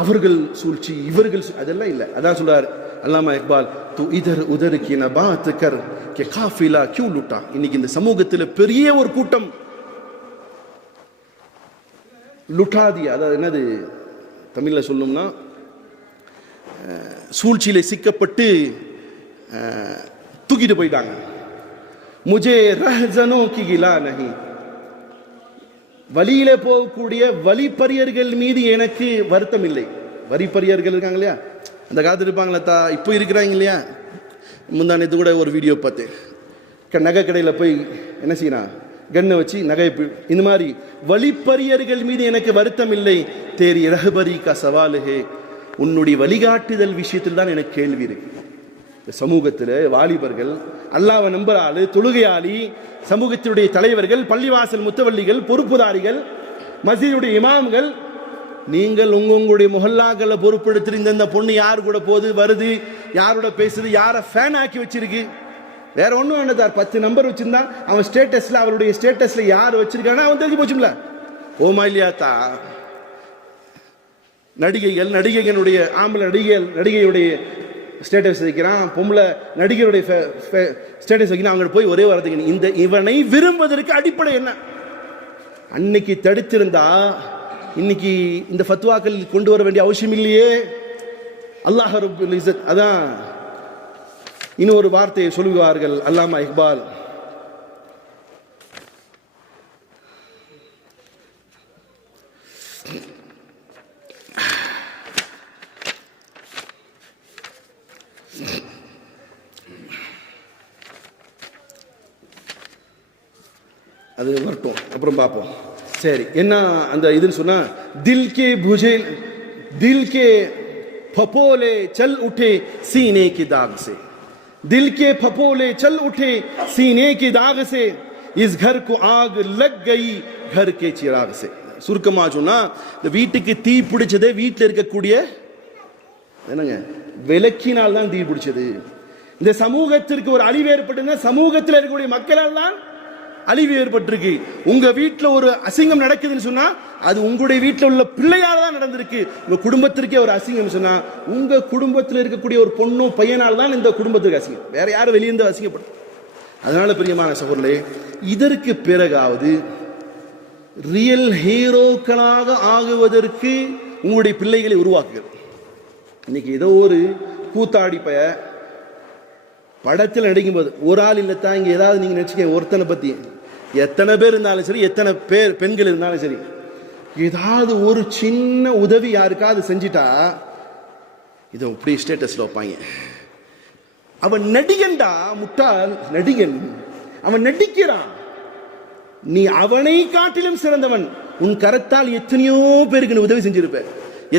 அவர்கள் சூழ்ச்சி, இவர்கள் அதெல்லாம் இல்லை. அதான் சொல்றாரு அல்லாமா இக்பால், தூ இதர் உதருக்கு ந பாத் கர் கே காஃபிலா கியூ லுட்டா. இன்னைக்கு இந்த சமூகத்தில் பெரிய ஒரு கூட்டம் லுட்டாதியா, அதாவது என்னது தமிழில் சொல்லணும்னா சூழ்ச்சியில சிக்கப்பட்டு தூக்கிட்டு போயிட்டாங்க. முஜே ரஹ்ஸனோ கி கிலா நஹி, வழியில போகக்கூடிய வழிப்பரியர்கள் மீது எனக்கு வருத்தம் இல்லை. வரிப்பரியர்கள் இருக்காங்க இல்லையா, அந்த காலத்தில் இருப்பாங்களா, இப்போ இருக்கிறாங்க இல்லையா. முந்தானத்து கூட ஒரு வீடியோ பார்த்தேன், நகை கடையில் போய் என்ன செய்யறான், கண்ணை வச்சு நகை. இந்த மாதிரி வழிப்பரியர்கள் மீது எனக்கு வருத்தம் இல்லை. தேரி ரஹபரி கா சவாலுகே, உன்னுடைய வழிகாட்டுதல் விஷயத்தில் தான் எனக்கு கேள்வி இருக்கு. சமூகத்தில் வாலிபர்கள், அல்லாஹ்வை நம்புற ஆளு, தொழுகையாளி, சமூகத்தினுடைய தலைவர்கள், பள்ளிவாசல் முத்தவள்ளிகள், பொறுப்புதாரிகள், மஸ்ஜிதுடைய இமாம்கள், நீங்கள் உங்களுடைய முஹல்லாக்களை பொறுப்பெடுத்து இந்த பொண்ணு யார் கூட போகுது வருது, யாரோட பேசுது, யாரை ஃபேன் ஆக்கி வச்சிருக்கு, வேற ஒன்றும் வேண்டார். 10 நம்பர் வச்சிருந்தா அவன் ஸ்டேட்டஸ்ல, அவருடைய ஸ்டேட்டஸ்ல யார் வச்சிருக்கானா அவன் தெரிஞ்சு போச்சுங்களா. ஓமா இல்லையாத்தா, நடிகைகளுடைய ஆம்பளை நடிகையுடைய ஸ்டேட்டஸ் வைக்கிறான், பொம்பளை நடிகருடைய ஸ்டேட்டஸ் வைக்கிறான். அவங்க போய் ஒரே வாரத்துக்கு இந்த இவனை விரும்புவதற்கு அடிப்படை என்ன? அன்னைக்கு தடுத்திருந்தா இன்னைக்கு இந்த ஃபத்வாக்கள் கொண்டு வர வேண்டிய அவசியம் இல்லையே. அல்லாஹ் ரப்புல் இஸ்ஸத் அதான் இன்னொரு வார்த்தையை சொல்லுவார்கள் அல்லாமா இக்பால், அது வரட்டும் அப்புறம் பார்ப்போம். சரி, என்ன அந்த இதுன்னு சொன்னா, தில் கே புஜேல் दिल के फपोले चल उठे सीने की दाग से, दिल के फपोले चल उठे सीने की दाग से, इस घर को आग लग गई घर के चिराग से. சுருக்கமா சொன்னா, இந்த வீட்டுக்கு தீ பிடிச்சதே வீட்டில் இருக்கக்கூடிய என்னங்க விளக்கினால் தான் தீ பிடிச்சது. இந்த சமூகத்திற்கு ஒரு அழிவு ஏற்பட்டு சமூகத்தில் இருக்கக்கூடிய மக்களால் தான் அழிவு ஏற்பட்டிருக்கு. உங்க வீட்டில் ஒரு அசிங்கம் நடக்குதுன்னு சொன்னா அது உங்களுடைய வீட்டில் உள்ள பிள்ளையால் தான் நடந்திருக்கு. உங்க குடும்பத்திற்கே ஒரு அசிங்கம் சொன்னா உங்க குடும்பத்தில் இருக்கக்கூடிய ஒரு பொண்ணும் பையனால் தான் இந்த குடும்பத்திற்கு அசிங்கம், வேற யாரும் வெளியிருந்து அசிங்கப்படும். அதனால பிரியமான சகோதரர்களே, இதற்கு பிறகாவது ரியல் ஹீரோக்களாக ஆகுவதற்கு உங்களுடைய பிள்ளைகளை உருவாக்குங்கள். இன்னைக்கு ஏதோ ஒரு கூத்தாடி படத்தில் நடிக்கும்போது ஒரு ஆள் இல்லத்தான் இங்கே ஏதாவது நீங்கள் நினச்சிக்க, ஒருத்தனை பற்றி எத்தனை பேர் இருந்தாலும் சரி, எத்தனை பேர் பெண்கள் இருந்தாலும் சரி, ஏதாவது ஒரு சின்ன உதவி யாருக்காவது செஞ்சிட்டா இதை இப்படி ஸ்டேட்டஸில் வைப்பாங்க. அவன் நடிகன்டா, முட்டாள் நடிகன், அவன் நடிக்கிறான். நீ அவனை காட்டிலும் சிறந்தவன். உன் கரத்தால் எத்தனையோ பேருக்கு நீ உதவி செஞ்சிருப்ப,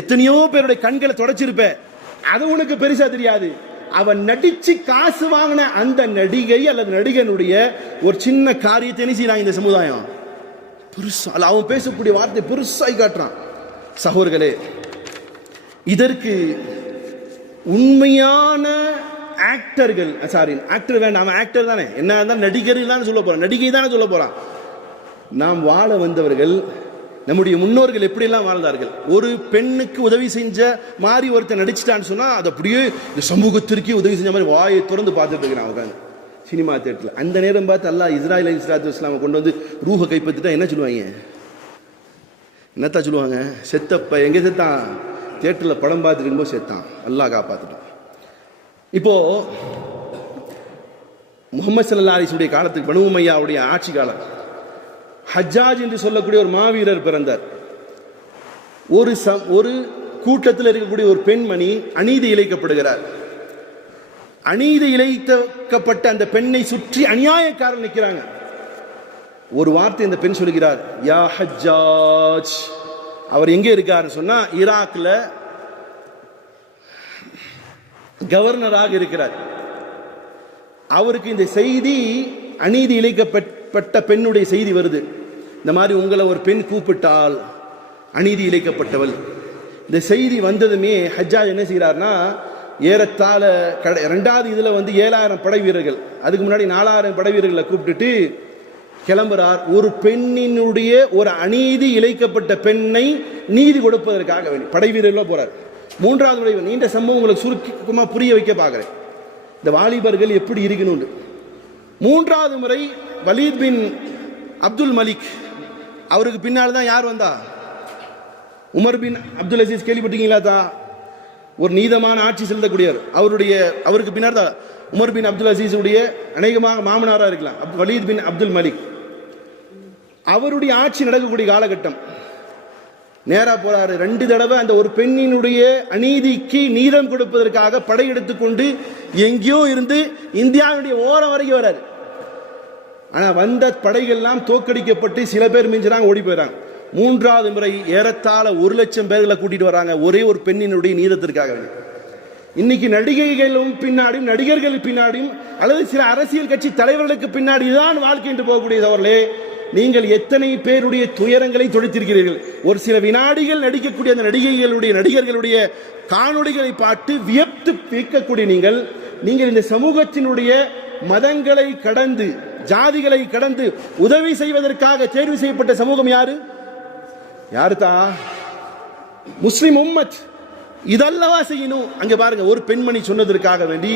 எத்தனையோ பேருடைய கண்களை தொடச்சிருப்ப, அது உனக்கு பெருசா தெரியாது. அவன் நடிச்சு காசு வாங்கின அந்த நடிகை அல்லது நடிகனுடைய ஒரு சின்ன காரியத்தை என்ன செய்யறாங்க இந்த சமுதாயம் பெருசா, அவன் பேசக்கூடிய வார்த்தை பெருசாய் காட்டுறான். சகோதரர்களே, இதற்கு உண்மையான ஆக்டர்கள், சாரி ஆக்டர் வேண்டாம், அவன் ஆக்டர் தானே, என்ன தான் நடிகர் தான் சொல்ல போறான், நடிகை தானே சொல்ல போறான். நாம் வாழ வந்தவர்கள், நம்முடைய முன்னோர்கள் எப்படியெல்லாம் வாழ்ந்தார்கள். ஒரு பெண்ணுக்கு உதவி செஞ்ச மாதிரி ஒருத்தர் நடிச்சிட்டான்னு சொன்னா அது அப்படியே இந்த சமூகத்திற்கே உதவி செஞ்ச மாதிரி வாயை திறந்து பார்த்துட்டு இருக்கிறான் உட்காந்து சினிமா தேட்டரில். அந்த நேரம் பார்த்து அல்லாஹ் இஸ்ராயில் அலைஹிஸ்ஸலாத்து வஸ்ஸலாமை கொண்டு வந்து ரூஹை கைப்பற்றிட்டா என்ன சொல்லுவாங்க, என்னத்தான் சொல்லுவாங்க, செத்தப்ப எங்கே செத்தான், தேட்டரில் படம் பார்த்துட்டு இருக்கும்போது செத்தான், அல்லாஹ் காப்பாற்றிட்டான். இப்போ முஹம்மது ஸல்லல்லாஹு அலைஹி வஸல்லம் காலத்துக்கு பனு உமையாவுடைய ஆட்சி காலம், ஹஜ்ஜாஜ் என்று சொல்லக்கூடிய ஒரு மாவீரர் பிறந்தார். ஒரு கூட்டத்தில் இருக்கக்கூடிய ஒரு பெண்மணி அநீதி இழைக்கப்படுகிறார். அநீதி இழைக்கப்பட்ட அந்த பெண்ணை சுற்றி அநியாயக்காரர் நிற்கிறாங்க. ஒரு வார்த்தை இந்த பெண் சொல்கிறார், யா ஹஜ்ஜாஜ். அவர் எங்கே இருக்காரு சொன்னா ஈராக்ல கவர்னராக இருக்கிறார். அவருக்கு இந்த செய்தி, அநீதி இழைக்கப்பட்ட பெண்ணுடைய செய்தி வருது. இந்த மாதிரி உங்களை ஒரு பெண் கூப்பிட்டால் அநீதி இழைக்கப்பட்டவள். இந்த செய்தி வந்ததுமே ஹஜ்ஜாஜ் என்ன செய்கிறார்னா, ஏறத்தாழ 2வது இதில் 7000 படை வீரர்கள், அதுக்கு முன்னாடி 4000 படை வீரர்களை கூப்பிட்டுட்டு கிளம்புறார். ஒரு பெண்ணினுடைய ஒரு அநீதி இழைக்கப்பட்ட பெண்ணை நீதி கொடுப்பதற்காக வேண்டி படை வீரர்களாக போறார். 3வது முறை நீண்ட சம்பவம் உங்களுக்கு சுருக்கமாக புரிய வைக்க பார்க்குறேன், இந்த வாலிபர்கள் எப்படி இருக்கணும். 3வது முறை வலீத் பின் அப்துல் மலிக், அவருக்கு பின்னால் தான் யார் வந்தா, உமர் பின் அப்துல் அசீஸ் கேள்விப்பட்டீங்களா? தான் ஒரு நீதமான ஆட்சி செலுத்தக்கூடியவர். அவருக்கு பின்னர் தான் உமர் பின் அப்துல் அசீஸுடைய அநேகமாக மாமனாராக இருக்கலாம் வலீத் பின் அப்துல் மலிக். அவருடைய ஆட்சி நடக்கக்கூடிய காலகட்டம் நேரா போறாரு. 2 தடவை அந்த ஒரு பெண்ணினுடைய அநீதிக்கு நீதம் கொடுப்பதற்காக படையெடுத்துக்கொண்டு எங்கேயோ இருந்து இந்தியாவுடைய ஓரம் வரைக்கும் வராரு. ஆனா வந்த படைகள்லாம் தோற்கடிக்கப்பட்டு சில பேர் மிஞ்சுறாங்க, ஓடி போயிறாங்க. 3வது முறை ஏறத்தாழ 1,00,000 பேர்களை கூட்டிட்டு வராங்க ஒரே ஒரு பெண்ணினுடைய நீதத்திற்காக. இன்னைக்கு நடிகைகளும் பின்னாடியும் நடிகர்கள் பின்னாடியும் அல்லது சில அரசியல் கட்சி தலைவர்களுக்கு பின்னாடி தான் வாழ்க்கை என்று போகக்கூடியதவர்களே, நீங்கள் எத்தனை பேருடைய துயரங்களை தொடுத்திருக்கிறீர்கள். ஒரு சில வினாடிகள் நடிக்கக்கூடிய அந்த நடிகர்களுடைய காணொளிகளை பார்த்து வியப்து வைக்கக்கூடிய நீங்கள் இந்த சமூகத்தினுடைய மதங்களை கடந்து ஜாதிகளை கடந்து உதவி செய்வதற்காக தேர்வு செய்யப்பட்ட சமூகம் யாரு தான்? முஸ்லிம் உம்மத். இதல்லவா செய்யணும். அங்க பாருங்க, ஒரு பெண்மணி சொன்னதற்காக வேண்டி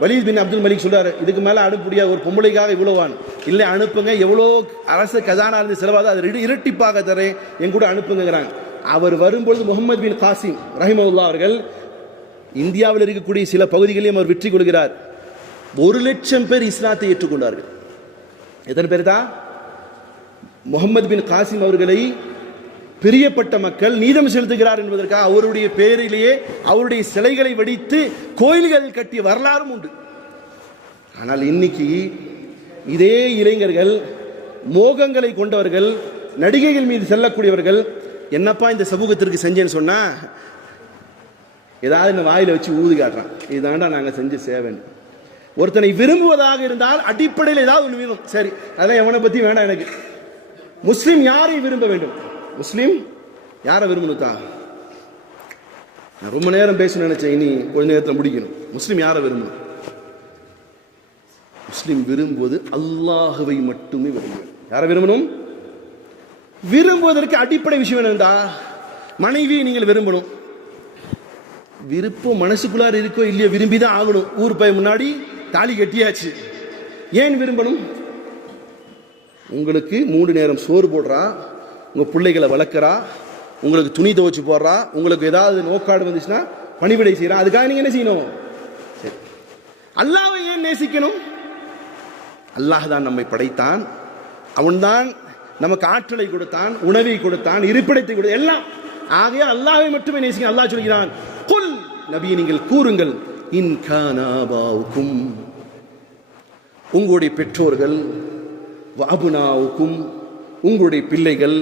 வலீத் பின் அப்துல் மலிக் சொல்றாரு, இதுக்கு மேல அனுப்ப முடியாது, ஒரு பொம்பளைக்காக இவ்வளவான் இல்லை, அனுப்புங்க, எவ்வளோ அரசு கஜானா இருந்து செலவாது அதை இரட்டிப்பாக தரேன், என் கூட அனுப்புங்கிறாங்க. அவர் வரும்பொழுது முகமது பின் காசிம் ரஹிமவுல்லா அவர்கள் இந்தியாவில் இருக்கக்கூடிய சில பகுதிகளையும் அவர் வெற்றி கொள்கிறார். 1,00,000 பேர் இஸ்லாத்தை ஏற்றுக்கொண்டார்கள். எத்தனை பேர் தான்? முகமது பின் காசிம் அவர்களை பிரியப்பட்ட மக்கள் நீதம் செலுத்துகிறார் என்பதற்காக அவருடைய பெயரிலேயே அவருடைய சிலைகளை வடித்து கோயில்கள் கட்டிய வரலாறும் உண்டு. ஆனால் இன்னைக்கு இதே இளைஞர்கள், மோகங்களை கொண்டவர்கள், நடிகைகள் மீது செல்லக்கூடியவர்கள், என்னப்பா இந்த சமூகத்திற்கு செஞ்சேன்னு சொன்னா ஏதாவது இந்த வாயில வச்சு ஊதி காட்டுறான், இதுதான்டா நாங்க செஞ்ச சேவன். ஒருத்தனை விரும்புவதாக இருந்தால் அடிப்படையில் ஏதாவது ஒன்று வேணும். சரி, அதெல்லாம் எவனை பத்தி வேணாம் எனக்கு. முஸ்லிம் யாரை விரும்ப வேண்டும்? முஸ்லிம் யாரை விரும்பணும் தான்? நான் ரொம்ப நேரம் பேச நினைச்சேன், இனி கொஞ்ச நேரத்தில் முடிக்கணும். முஸ்லிம் யாரை விரும்பணும்? முஸ்லிம் விரும்புவது அல்லாஹுவை மட்டுமே விரும்புவது. யாரை விரும்பணும்? விரும்புவதற்கு அடிப்படை விஷயம் என்னண்டா, மனைவியை நீங்கள் விரும்பணும். விருப்பம் மனசுக்குள்ளார இருக்கோ இல்லையோ விரும்பிதான் ஆகணும். ஊர் பையன் முன்னாடி தாலி கட்டியாச்சு. ஏன் விரும்பணும்? உங்களுக்கு 3 நேரம் சோறு போடுறா, உங்க பிள்ளைகளை வளர்க்குறா, உங்களுக்கு துணி துவைச்சு போடுறா, உங்களுக்கு ஏதாவது நோக்காடு வந்துச்சுன்னா பணிவிடை செய்யறா, அதுக்காக நீங்க என்ன செய்யணும்? சரி, அல்லாஹ்வை ஏன் நேசிக்கணும்? அல்லாஹ் தான் நம்மை படைத்தான், அவன்தான் நமக்கு ஆற்றலை கொடுத்தான், உணவை கொடுத்தான், இருப்பிடத்தை கொடுத்தான், எல்லாம். ஆகையால் அல்லாஹ்வை மட்டுமே நேசிக்க அல்லாஹ் சொல்கிறான், குல் நபியை நீங்கள் கூறுங்கள், இன் கான ஆபாவுக்கும் உங்களுடைய பெற்றோர்கள், வஅபுனாவுக்கும் உங்களுடைய பிள்ளைகள்,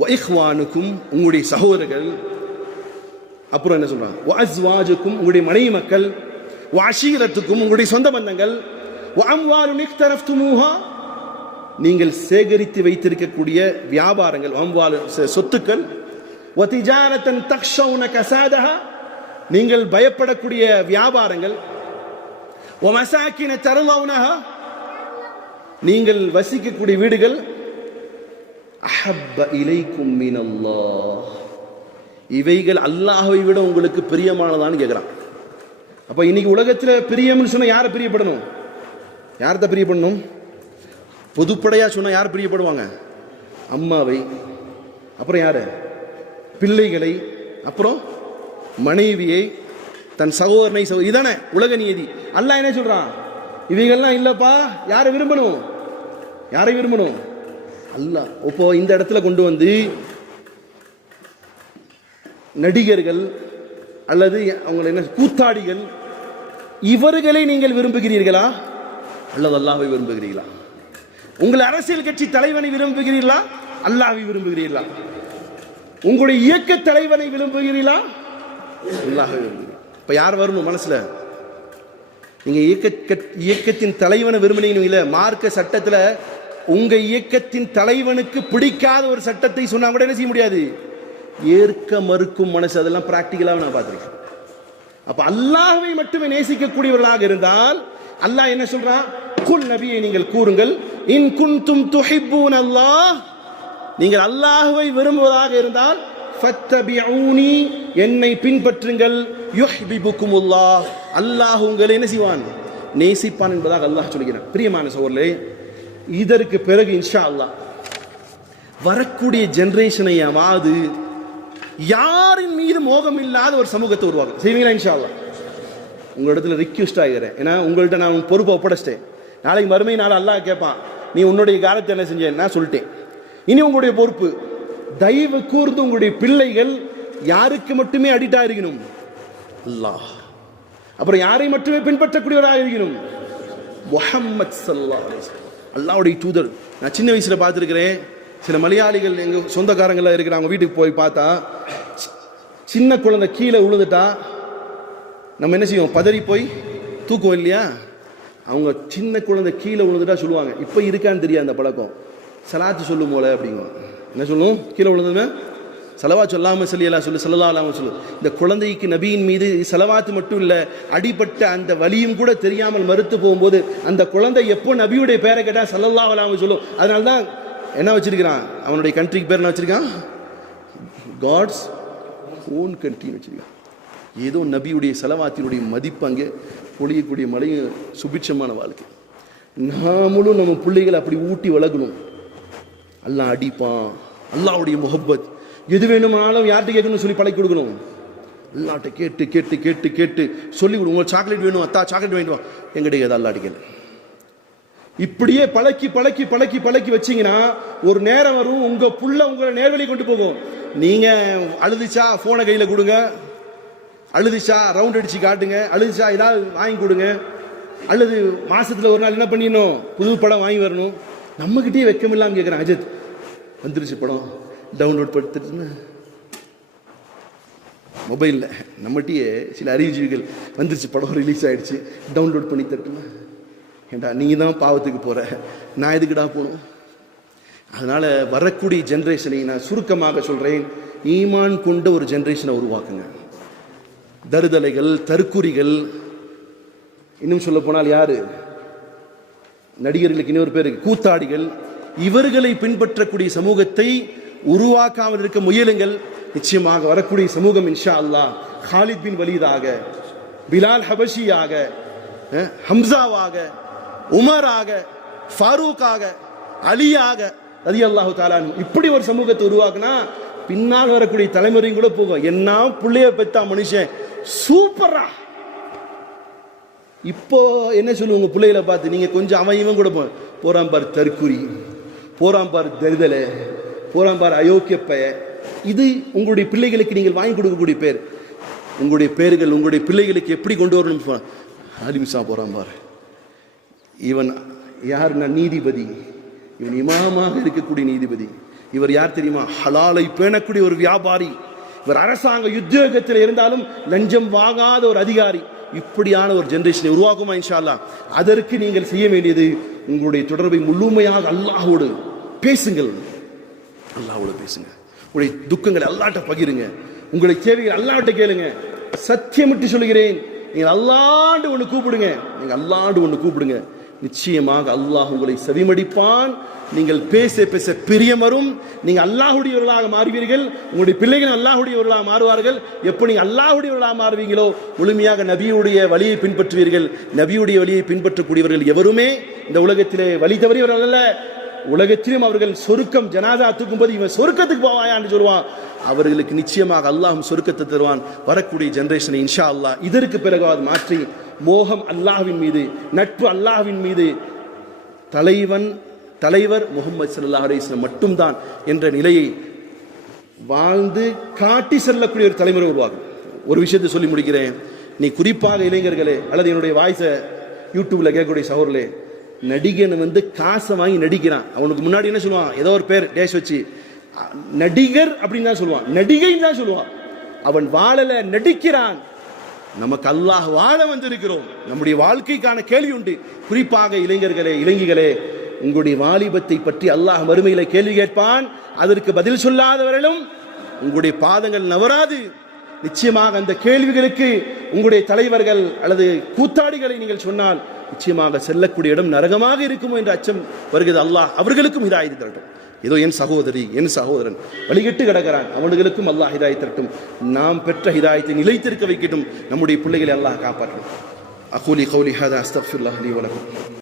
வஇஹ்வானுக்கும் உங்களுடைய சகோதரர்கள், அப்புறம் என்ன சொல்றாங்க, வஅஸ்வாஜுக்கும் உங்களுடைய மனைவி மக்கள், வஅஷீரத்துக்கும் உங்களுடைய சொந்த பந்தங்கள், வஅம்வாலுன் இக்தரஃப்துமூஹா நீங்கள் சேகரித்து வைத்திருக்கக்கூடிய வியாபாரங்கள், அம்வால் சொத்துக்கள், வதிஜாரத்தன் தக்ஷௌன கஸாதஹா நீங்கள் பயப்படக்கூடிய வியாபாரங்கள், வமசாகின தர்லௌனஹா நீங்கள் வசிக்கக்கூடிய வீடுகள், அஹப்ப இலைக்கும் மினல்லாஹ் இவைகள் அல்லாஹ்வை விட உங்களுக்கு பிரியமானதான்னு கேட்கிறான். அப்ப இன்னைக்கு உலகத்துல பிரியம்னு சொன்னா யாரை பிரியப்படணும்? யார்கிட்ட பிரியப்படணும்? பொதுப்படையா சொன்னா யார் பிரியப்படுவாங்க? அம்மாவை, அப்புறம் யாரு? பிள்ளைகளை, அப்புறம் மனைவியை, தன் சகோதரனை. இதானே உலக நியதி. அல்லாஹ் என்ன சொல்றான்? இவைகள்லாம் இல்லப்பா, யாரை விரும்பணும்? யாரை விரும்பணும்? அல்லாஹ். இப்போ இந்த இடத்துல கொண்டு வந்து நடிகர்கள் அல்லது அவங்க என்ன கூத்தாடிகள், இவர்களை நீங்கள் விரும்புகிறீர்களா அல்லது அல்லாஹ்வை விரும்புகிறீர்களா? உங்கள் அரசியல் கட்சி தலைவனை விரும்புகிறீர்களா அல்லாஹ்வை விரும்புகிறீர்களா? உங்களுடைய இயக்க தலைவனை விரும்புகிறீர்களா அல்லாஹ்வை விரும்புகிறீர்களா? இப்ப யார் வரணும் மனசுல? நீங்க இயக்கத்தின் தலைவனை விரும்பினீங்க. மார்க்க சட்டத்துல உங்க இயக்கத்தின் தலைவனுக்கு பிடிக்காத ஒரு சட்டத்தை சொன்னா கூட என்ன செய்ய முடியாது, ஏற்க மறுக்கும் மனசு. அதெல்லாம் பிராக்டிகலாக நான் பார்த்திருக்கேன். அப்ப அல்லாஹ்வை மட்டுமே நேசிக்கக்கூடியவர்களாக இருந்தால் அல்லாஹ் என்ன சொல்றான்? குல் நபியை நீங்கள் கூறுங்கள், இன் குன்தும் துஹிப்பூன அல்லாஹ் நீங்கள் அல்லாஹ்வை விரும்புவதாக இருந்தால் ஃபத்தபிஊனி என்னை பின்பற்றுங்கள், யுஹ்பிபுக்குமுல்லாஹ் அல்லாஹ் உங்களை என்ன செய்வான்? நேசிப்பான் என்பதாக அல்லாஹ் சொல்கிறான். பிரியமான சகோதரர்களே, இதற்கு பிறகு இன்ஷா அல்லாஹ் வரக்கூடிய ஜெனரேஷனை யாரின் மீது மோகம் இல்லாத ஒரு சமூகத்தை உருவாக்கும். செய்வீங்களா இன்ஷா அல்லாஹ்? உங்களிடத்துல ரிக்வெஸ்ட் ஆகிறேன். ஏன்னா உங்கள்கிட்ட நான் பொறுப்பை ஒப்படைச்சிட்டேன். நாளைக்கு மறுமை நாள் அல்லாஹ் கேட்பான், நீ உன்னுடைய காலத்தை என்ன செஞ்சேன்? நான் சொல்லிட்டேன். இனி உங்களுடைய பொறுப்பு, தயவு கூர்ந்து உங்களுடைய பிள்ளைகள் யாருக்கு மட்டுமே அடிக்ட் இருக்கணும்? அல்லாஹ். அப்புறம் யாரை மட்டுமே பின்பற்றக்கூடியவராக இருக்கணும்? முஹம்மது ஸல்லல்லாஹு அலைஹி வஸல்லம், அல்லாஹ்வுடைய தூதர். நான் சின்ன வயசுல பார்த்துருக்கிறேன், சில மலையாளிகள் எங்க சொந்தக்காரங்களாம் இருக்கிறாங்க, வீட்டுக்கு போய் பார்த்தா சின்ன குழந்தை கீழே விழுந்துட்டா நம்ம என்ன செய்வோம்? பதறி போய் தூக்குவோம் இல்லையா? அவங்க சின்ன குழந்தை கீழே விழுந்துட்டா சொல்லுவாங்க, இப்போ இருக்கான்னு தெரியாது அந்த பழக்கம், சலாத்து சொல்லும் போல அப்படிங்குவோம். என்ன சொல்லுவோம்? கீழே விழுந்ததுமே சலவா சொல்லாமல் சொல்லியெல்லாம் சொல்லு, ஸல்லல்லாஹு அலைஹி வஸல்லம். இந்த குழந்தைக்கு நபியின் மீது சலவாத்து மட்டும் இல்லை, அடிபட்ட அந்த வலியும் கூட தெரியாமல் மறுத்து போகும்போது அந்த குழந்தை எப்போ நபியுடைய பேரை கேட்டால் ஸல்லல்லாஹு அலைஹி வஸல்லம். அதனால தான் என்ன வச்சிருக்கிறான், அவனுடைய கண்ட்ரிக்கு பேர் என்ன வச்சிருக்கான்? காட்ஸ் ஓன் கண்ட்ரின்னு வச்சிருக்கான். ஏதோ நபியுடைய சலவாத்தினுடைய மதிப்பு அங்கே பொழியக்கூடிய மலையும் சுபிட்சமான வாழ்க்கை. நாமளும் நம்ம பிள்ளைகளை அப்படி ஊட்டி வளர்க்கணும். அல்லாஹ் அடிப்பான், அல்லாஹ்வுடைய முஹப்பத் எது வேணுமானாலும் யார்கிட்ட கேட்கணும்னு சொல்லி பழக்கி கொடுக்கணும். அல்லாட்ட கேட்டு கேட்டு கேட்டு கேட்டு சொல்லி கொடு. உங்களுக்கு சாக்லேட் வேணும், அத்தா சாக்லேட் வேணும், எங்கிட்ட ஏதோ அல்லா அடிக்கல. இப்படியே பழக்கி பழக்கி பழக்கி பழக்கி வச்சீங்கன்னா ஒரு நேரம் வரும், உங்க புள்ள உங்களை நேர்வழி கொண்டு போகும். நீங்க அழுதுச்சா போனை கையில கொடுங்க, அழுதுச்சா ரவுண்ட் அடிச்சு காட்டுங்க, அழுதுச்சா ஏதாவது வாங்கி கொடுங்க, அல்லது மாசத்துல ஒரு நாள் என்ன பண்ணிடணும், புது படம் வாங்கி வரணும். நம்ம கிட்டே வெக்கமில்லாம கேட்கிறேன், அஜித் வந்துருச்சு படம் டவுன்லோட் படுத்துட்டு மொபைலில். நம்மகிட்டயே சில அறிவுஜீவிகள் வந்துருச்சு படம் ரிலீஸ் ஆயிடுச்சு டவுன்லோட் பண்ணி தட்டுமா. ஏண்டா நீ தான் பாவத்துக்கு போற, நான் எதுக்குடா போகணும்? அதனால வரக்கூடிய ஜென்ரேஷனை நான் சுருக்கமாக சொல்றேன், ஈமான் கொண்ட ஒரு ஜென்ரேஷனை உருவாக்குங்க. தருதலைகள், தற்குறிகள், இன்னும் சொல்ல போனால் யாரு, நடிகர்களுக்கு இன்னொரு பேரு கூத்தாடிகள், இவர்களை பின்பற்றக்கூடிய சமூகத்தை உருவாக்காமல் இருக்க முயலுங்கள். நிச்சயமாக வரக்கூடிய சமூகம் இன்ஷா அல்லாஹ் காலித் பின் வலீதாக, பிலால் ஹபஷியாக, ஹம்சாவாக, உமராக, ஃபாரூக்காக, அலியாக ரலியல்லாஹு தஆலா இப்படி ஒரு சமூகத்தை உருவாக்குனா பின்னால் வரக்கூடிய தலைமுறையும் கூட போகும். என்ன புள்ளைய பெத்தா மனுஷன் சூப்பரா. இப்போ என்ன சொல்லுவாங்க பிள்ளைகளை பார்த்து, நீங்க கொஞ்சம் அவன் கூட போறான் பார் தற்குறி, போறான் பார் தருதலை, போறான் பார் அயோக்கிய பய. இது உங்களுடைய பிள்ளைகளுக்கு நீங்கள் வாங்கி கொடுக்கக்கூடிய பேர். உங்களுடைய பேர்கள் உங்களுடைய பிள்ளைகளுக்கு எப்படி கொண்டு வரணும்? அலிம்சா போறான் பார், இவன் யாருன்னா நீதிபதி, இவன் இமாமாக இருக்கக்கூடிய நீதிபதி. இவர் யார் தெரியுமா? ஹலாலை பேணக்கூடிய ஒரு வியாபாரி. இவர் அரசாங்க உத்தியோகத்தில் இருந்தாலும் லஞ்சம் வாங்காத ஒரு அதிகாரி. இப்படியான ஒரு ஜெனரேஷனை உருவாக்குமா இன்ஷா அல்லாஹ். அதற்கு நீங்கள் செய்ய வேண்டியது, உங்களுடைய தொடர்பை முழுமையாக அல்லாஹ்வோடு பேசுங்கள். அல்லாஹ்வோடு பேசுங்க. உங்களுடைய துக்கங்களை அல்லாஹ்ட்ட பகிருங்க. உங்களுடைய தேவைகள் அல்லாஹ்ட்ட கேளுங்க. சத்தியமிட்டு சொல்கிறேன், நீங்கள் அல்லாஹ்ட்டு ஒன்று கூப்பிடுங்க, நீங்கள் அல்லாஹ்ட்டு ஒன்று கூப்பிடுங்க, நிச்சயமாக அல்லாஹ் உங்களை செவிமடிப்பான். நீங்கள் பேச பேச பிரியம் வரும். நீங்கள் அல்லாஹ்வுடையவர்களாக மாறுவீர்கள். உங்களுடைய பிள்ளைகள் அல்லாஹ்வுடையவர்களாக மாறுவார்கள். எப்போ நீங்கள் அல்லாஹ்வுடையவர்களாக மாறுவீங்களோ முழுமையாக நபியுடைய வழியை பின்பற்றுவீர்கள். நபியுடைய வழியை பின்பற்றக்கூடியவர்கள் எவருமே இந்த உலகத்திலே வழி தவறியவர்கள் அல்ல. உலகத்திலும் அவர்கள் சொருக்கம் ஜனாதா தூக்கும் போது இவன் சொருக்கத்துக்கு போவாயான்னு சொல்லுவான். அவர்களுக்கு நிச்சயமாக அல்லாஹும் சொருக்கத்தை தருவான். வரக்கூடிய ஜெனரேஷனை இன்ஷா அல்லாஹ் இதற்கு பிறகு மாற்றி மோகம் அல்லாஹ்வின் மீது, நட்பு அல்லாஹ்வின் மீது, தலைவர் முஹம்மது ஸல்லல்லாஹு அலைஹி வஸல்லம் மட்டும்தான் என்ற நிலையை வாழ்ந்து காட்டி செல்லக்கூடிய ஒரு தலைமுறை உருவாகும். ஒரு விஷயத்தை சொல்லி முடிக்கிறேன். நீ குறிப்பாக இளைஞர்களே, அல்லது என்னுடைய வாய்ஸை யூடியூப்ல கேட்கக்கூடிய சகோதரர்களே, நடிகன் காசை வாங்கி நடிக்கிறான். அவனுக்கு முன்னாடி என்ன சொல்லுவான்? ஏதோ ஒரு பேர் டேஷ் வச்சு நடிகர் அப்படின்னு தான் சொல்லுவான், நடிகைன்னு தான் சொல்லுவான். அவன் வாழல, நடிக்கிறான். நமக்கு அல்லாஹ் வாழ வந்திருக்கிறோம். நம்முடைய வாழ்க்கைக்கான கேள்வி உண்டு. குறிப்பாக இளைஞர்களே, இளைஞர்களே, உங்களுடைய வாலிபத்தை பற்றி அல்லாஹ் மறுமையில கேள்வி கேட்பான். அதற்கு பதில் சொல்லாதவர்களும் உங்களுடைய பாதங்கள் நவராது. நிச்சயமாக அந்த கேள்விகளுக்கு உங்களுடைய தலைவர்கள் அல்லது கூத்தாடிகளை நீங்கள் சொன்னால் நிச்சயமாக செல்லக்கூடிய இடம் நரகமாக இருக்குமோ என்ற அச்சம் வருகிறது. அல்லாஹ் அவர்களுக்கும் ஹிதாயத் தரட்டும். ஏதோ என் சகோதரி, என் சகோதரன் வழிகட்டு கிடக்கிறான், அவர்களுக்கும் அல்லாஹ் ஹிதாயத் தரட்டும். நாம் பெற்ற ஹிதாயத்தை நிலைத்திருக்க வைக்கட்டும். நம்முடைய பிள்ளைகளை அல்லாஹ் காப்பாற்றும். அகூலி கௌலி ஹாதா அஸ்தக்ஃபிருல்லாஹ் லி வ லக்கும்.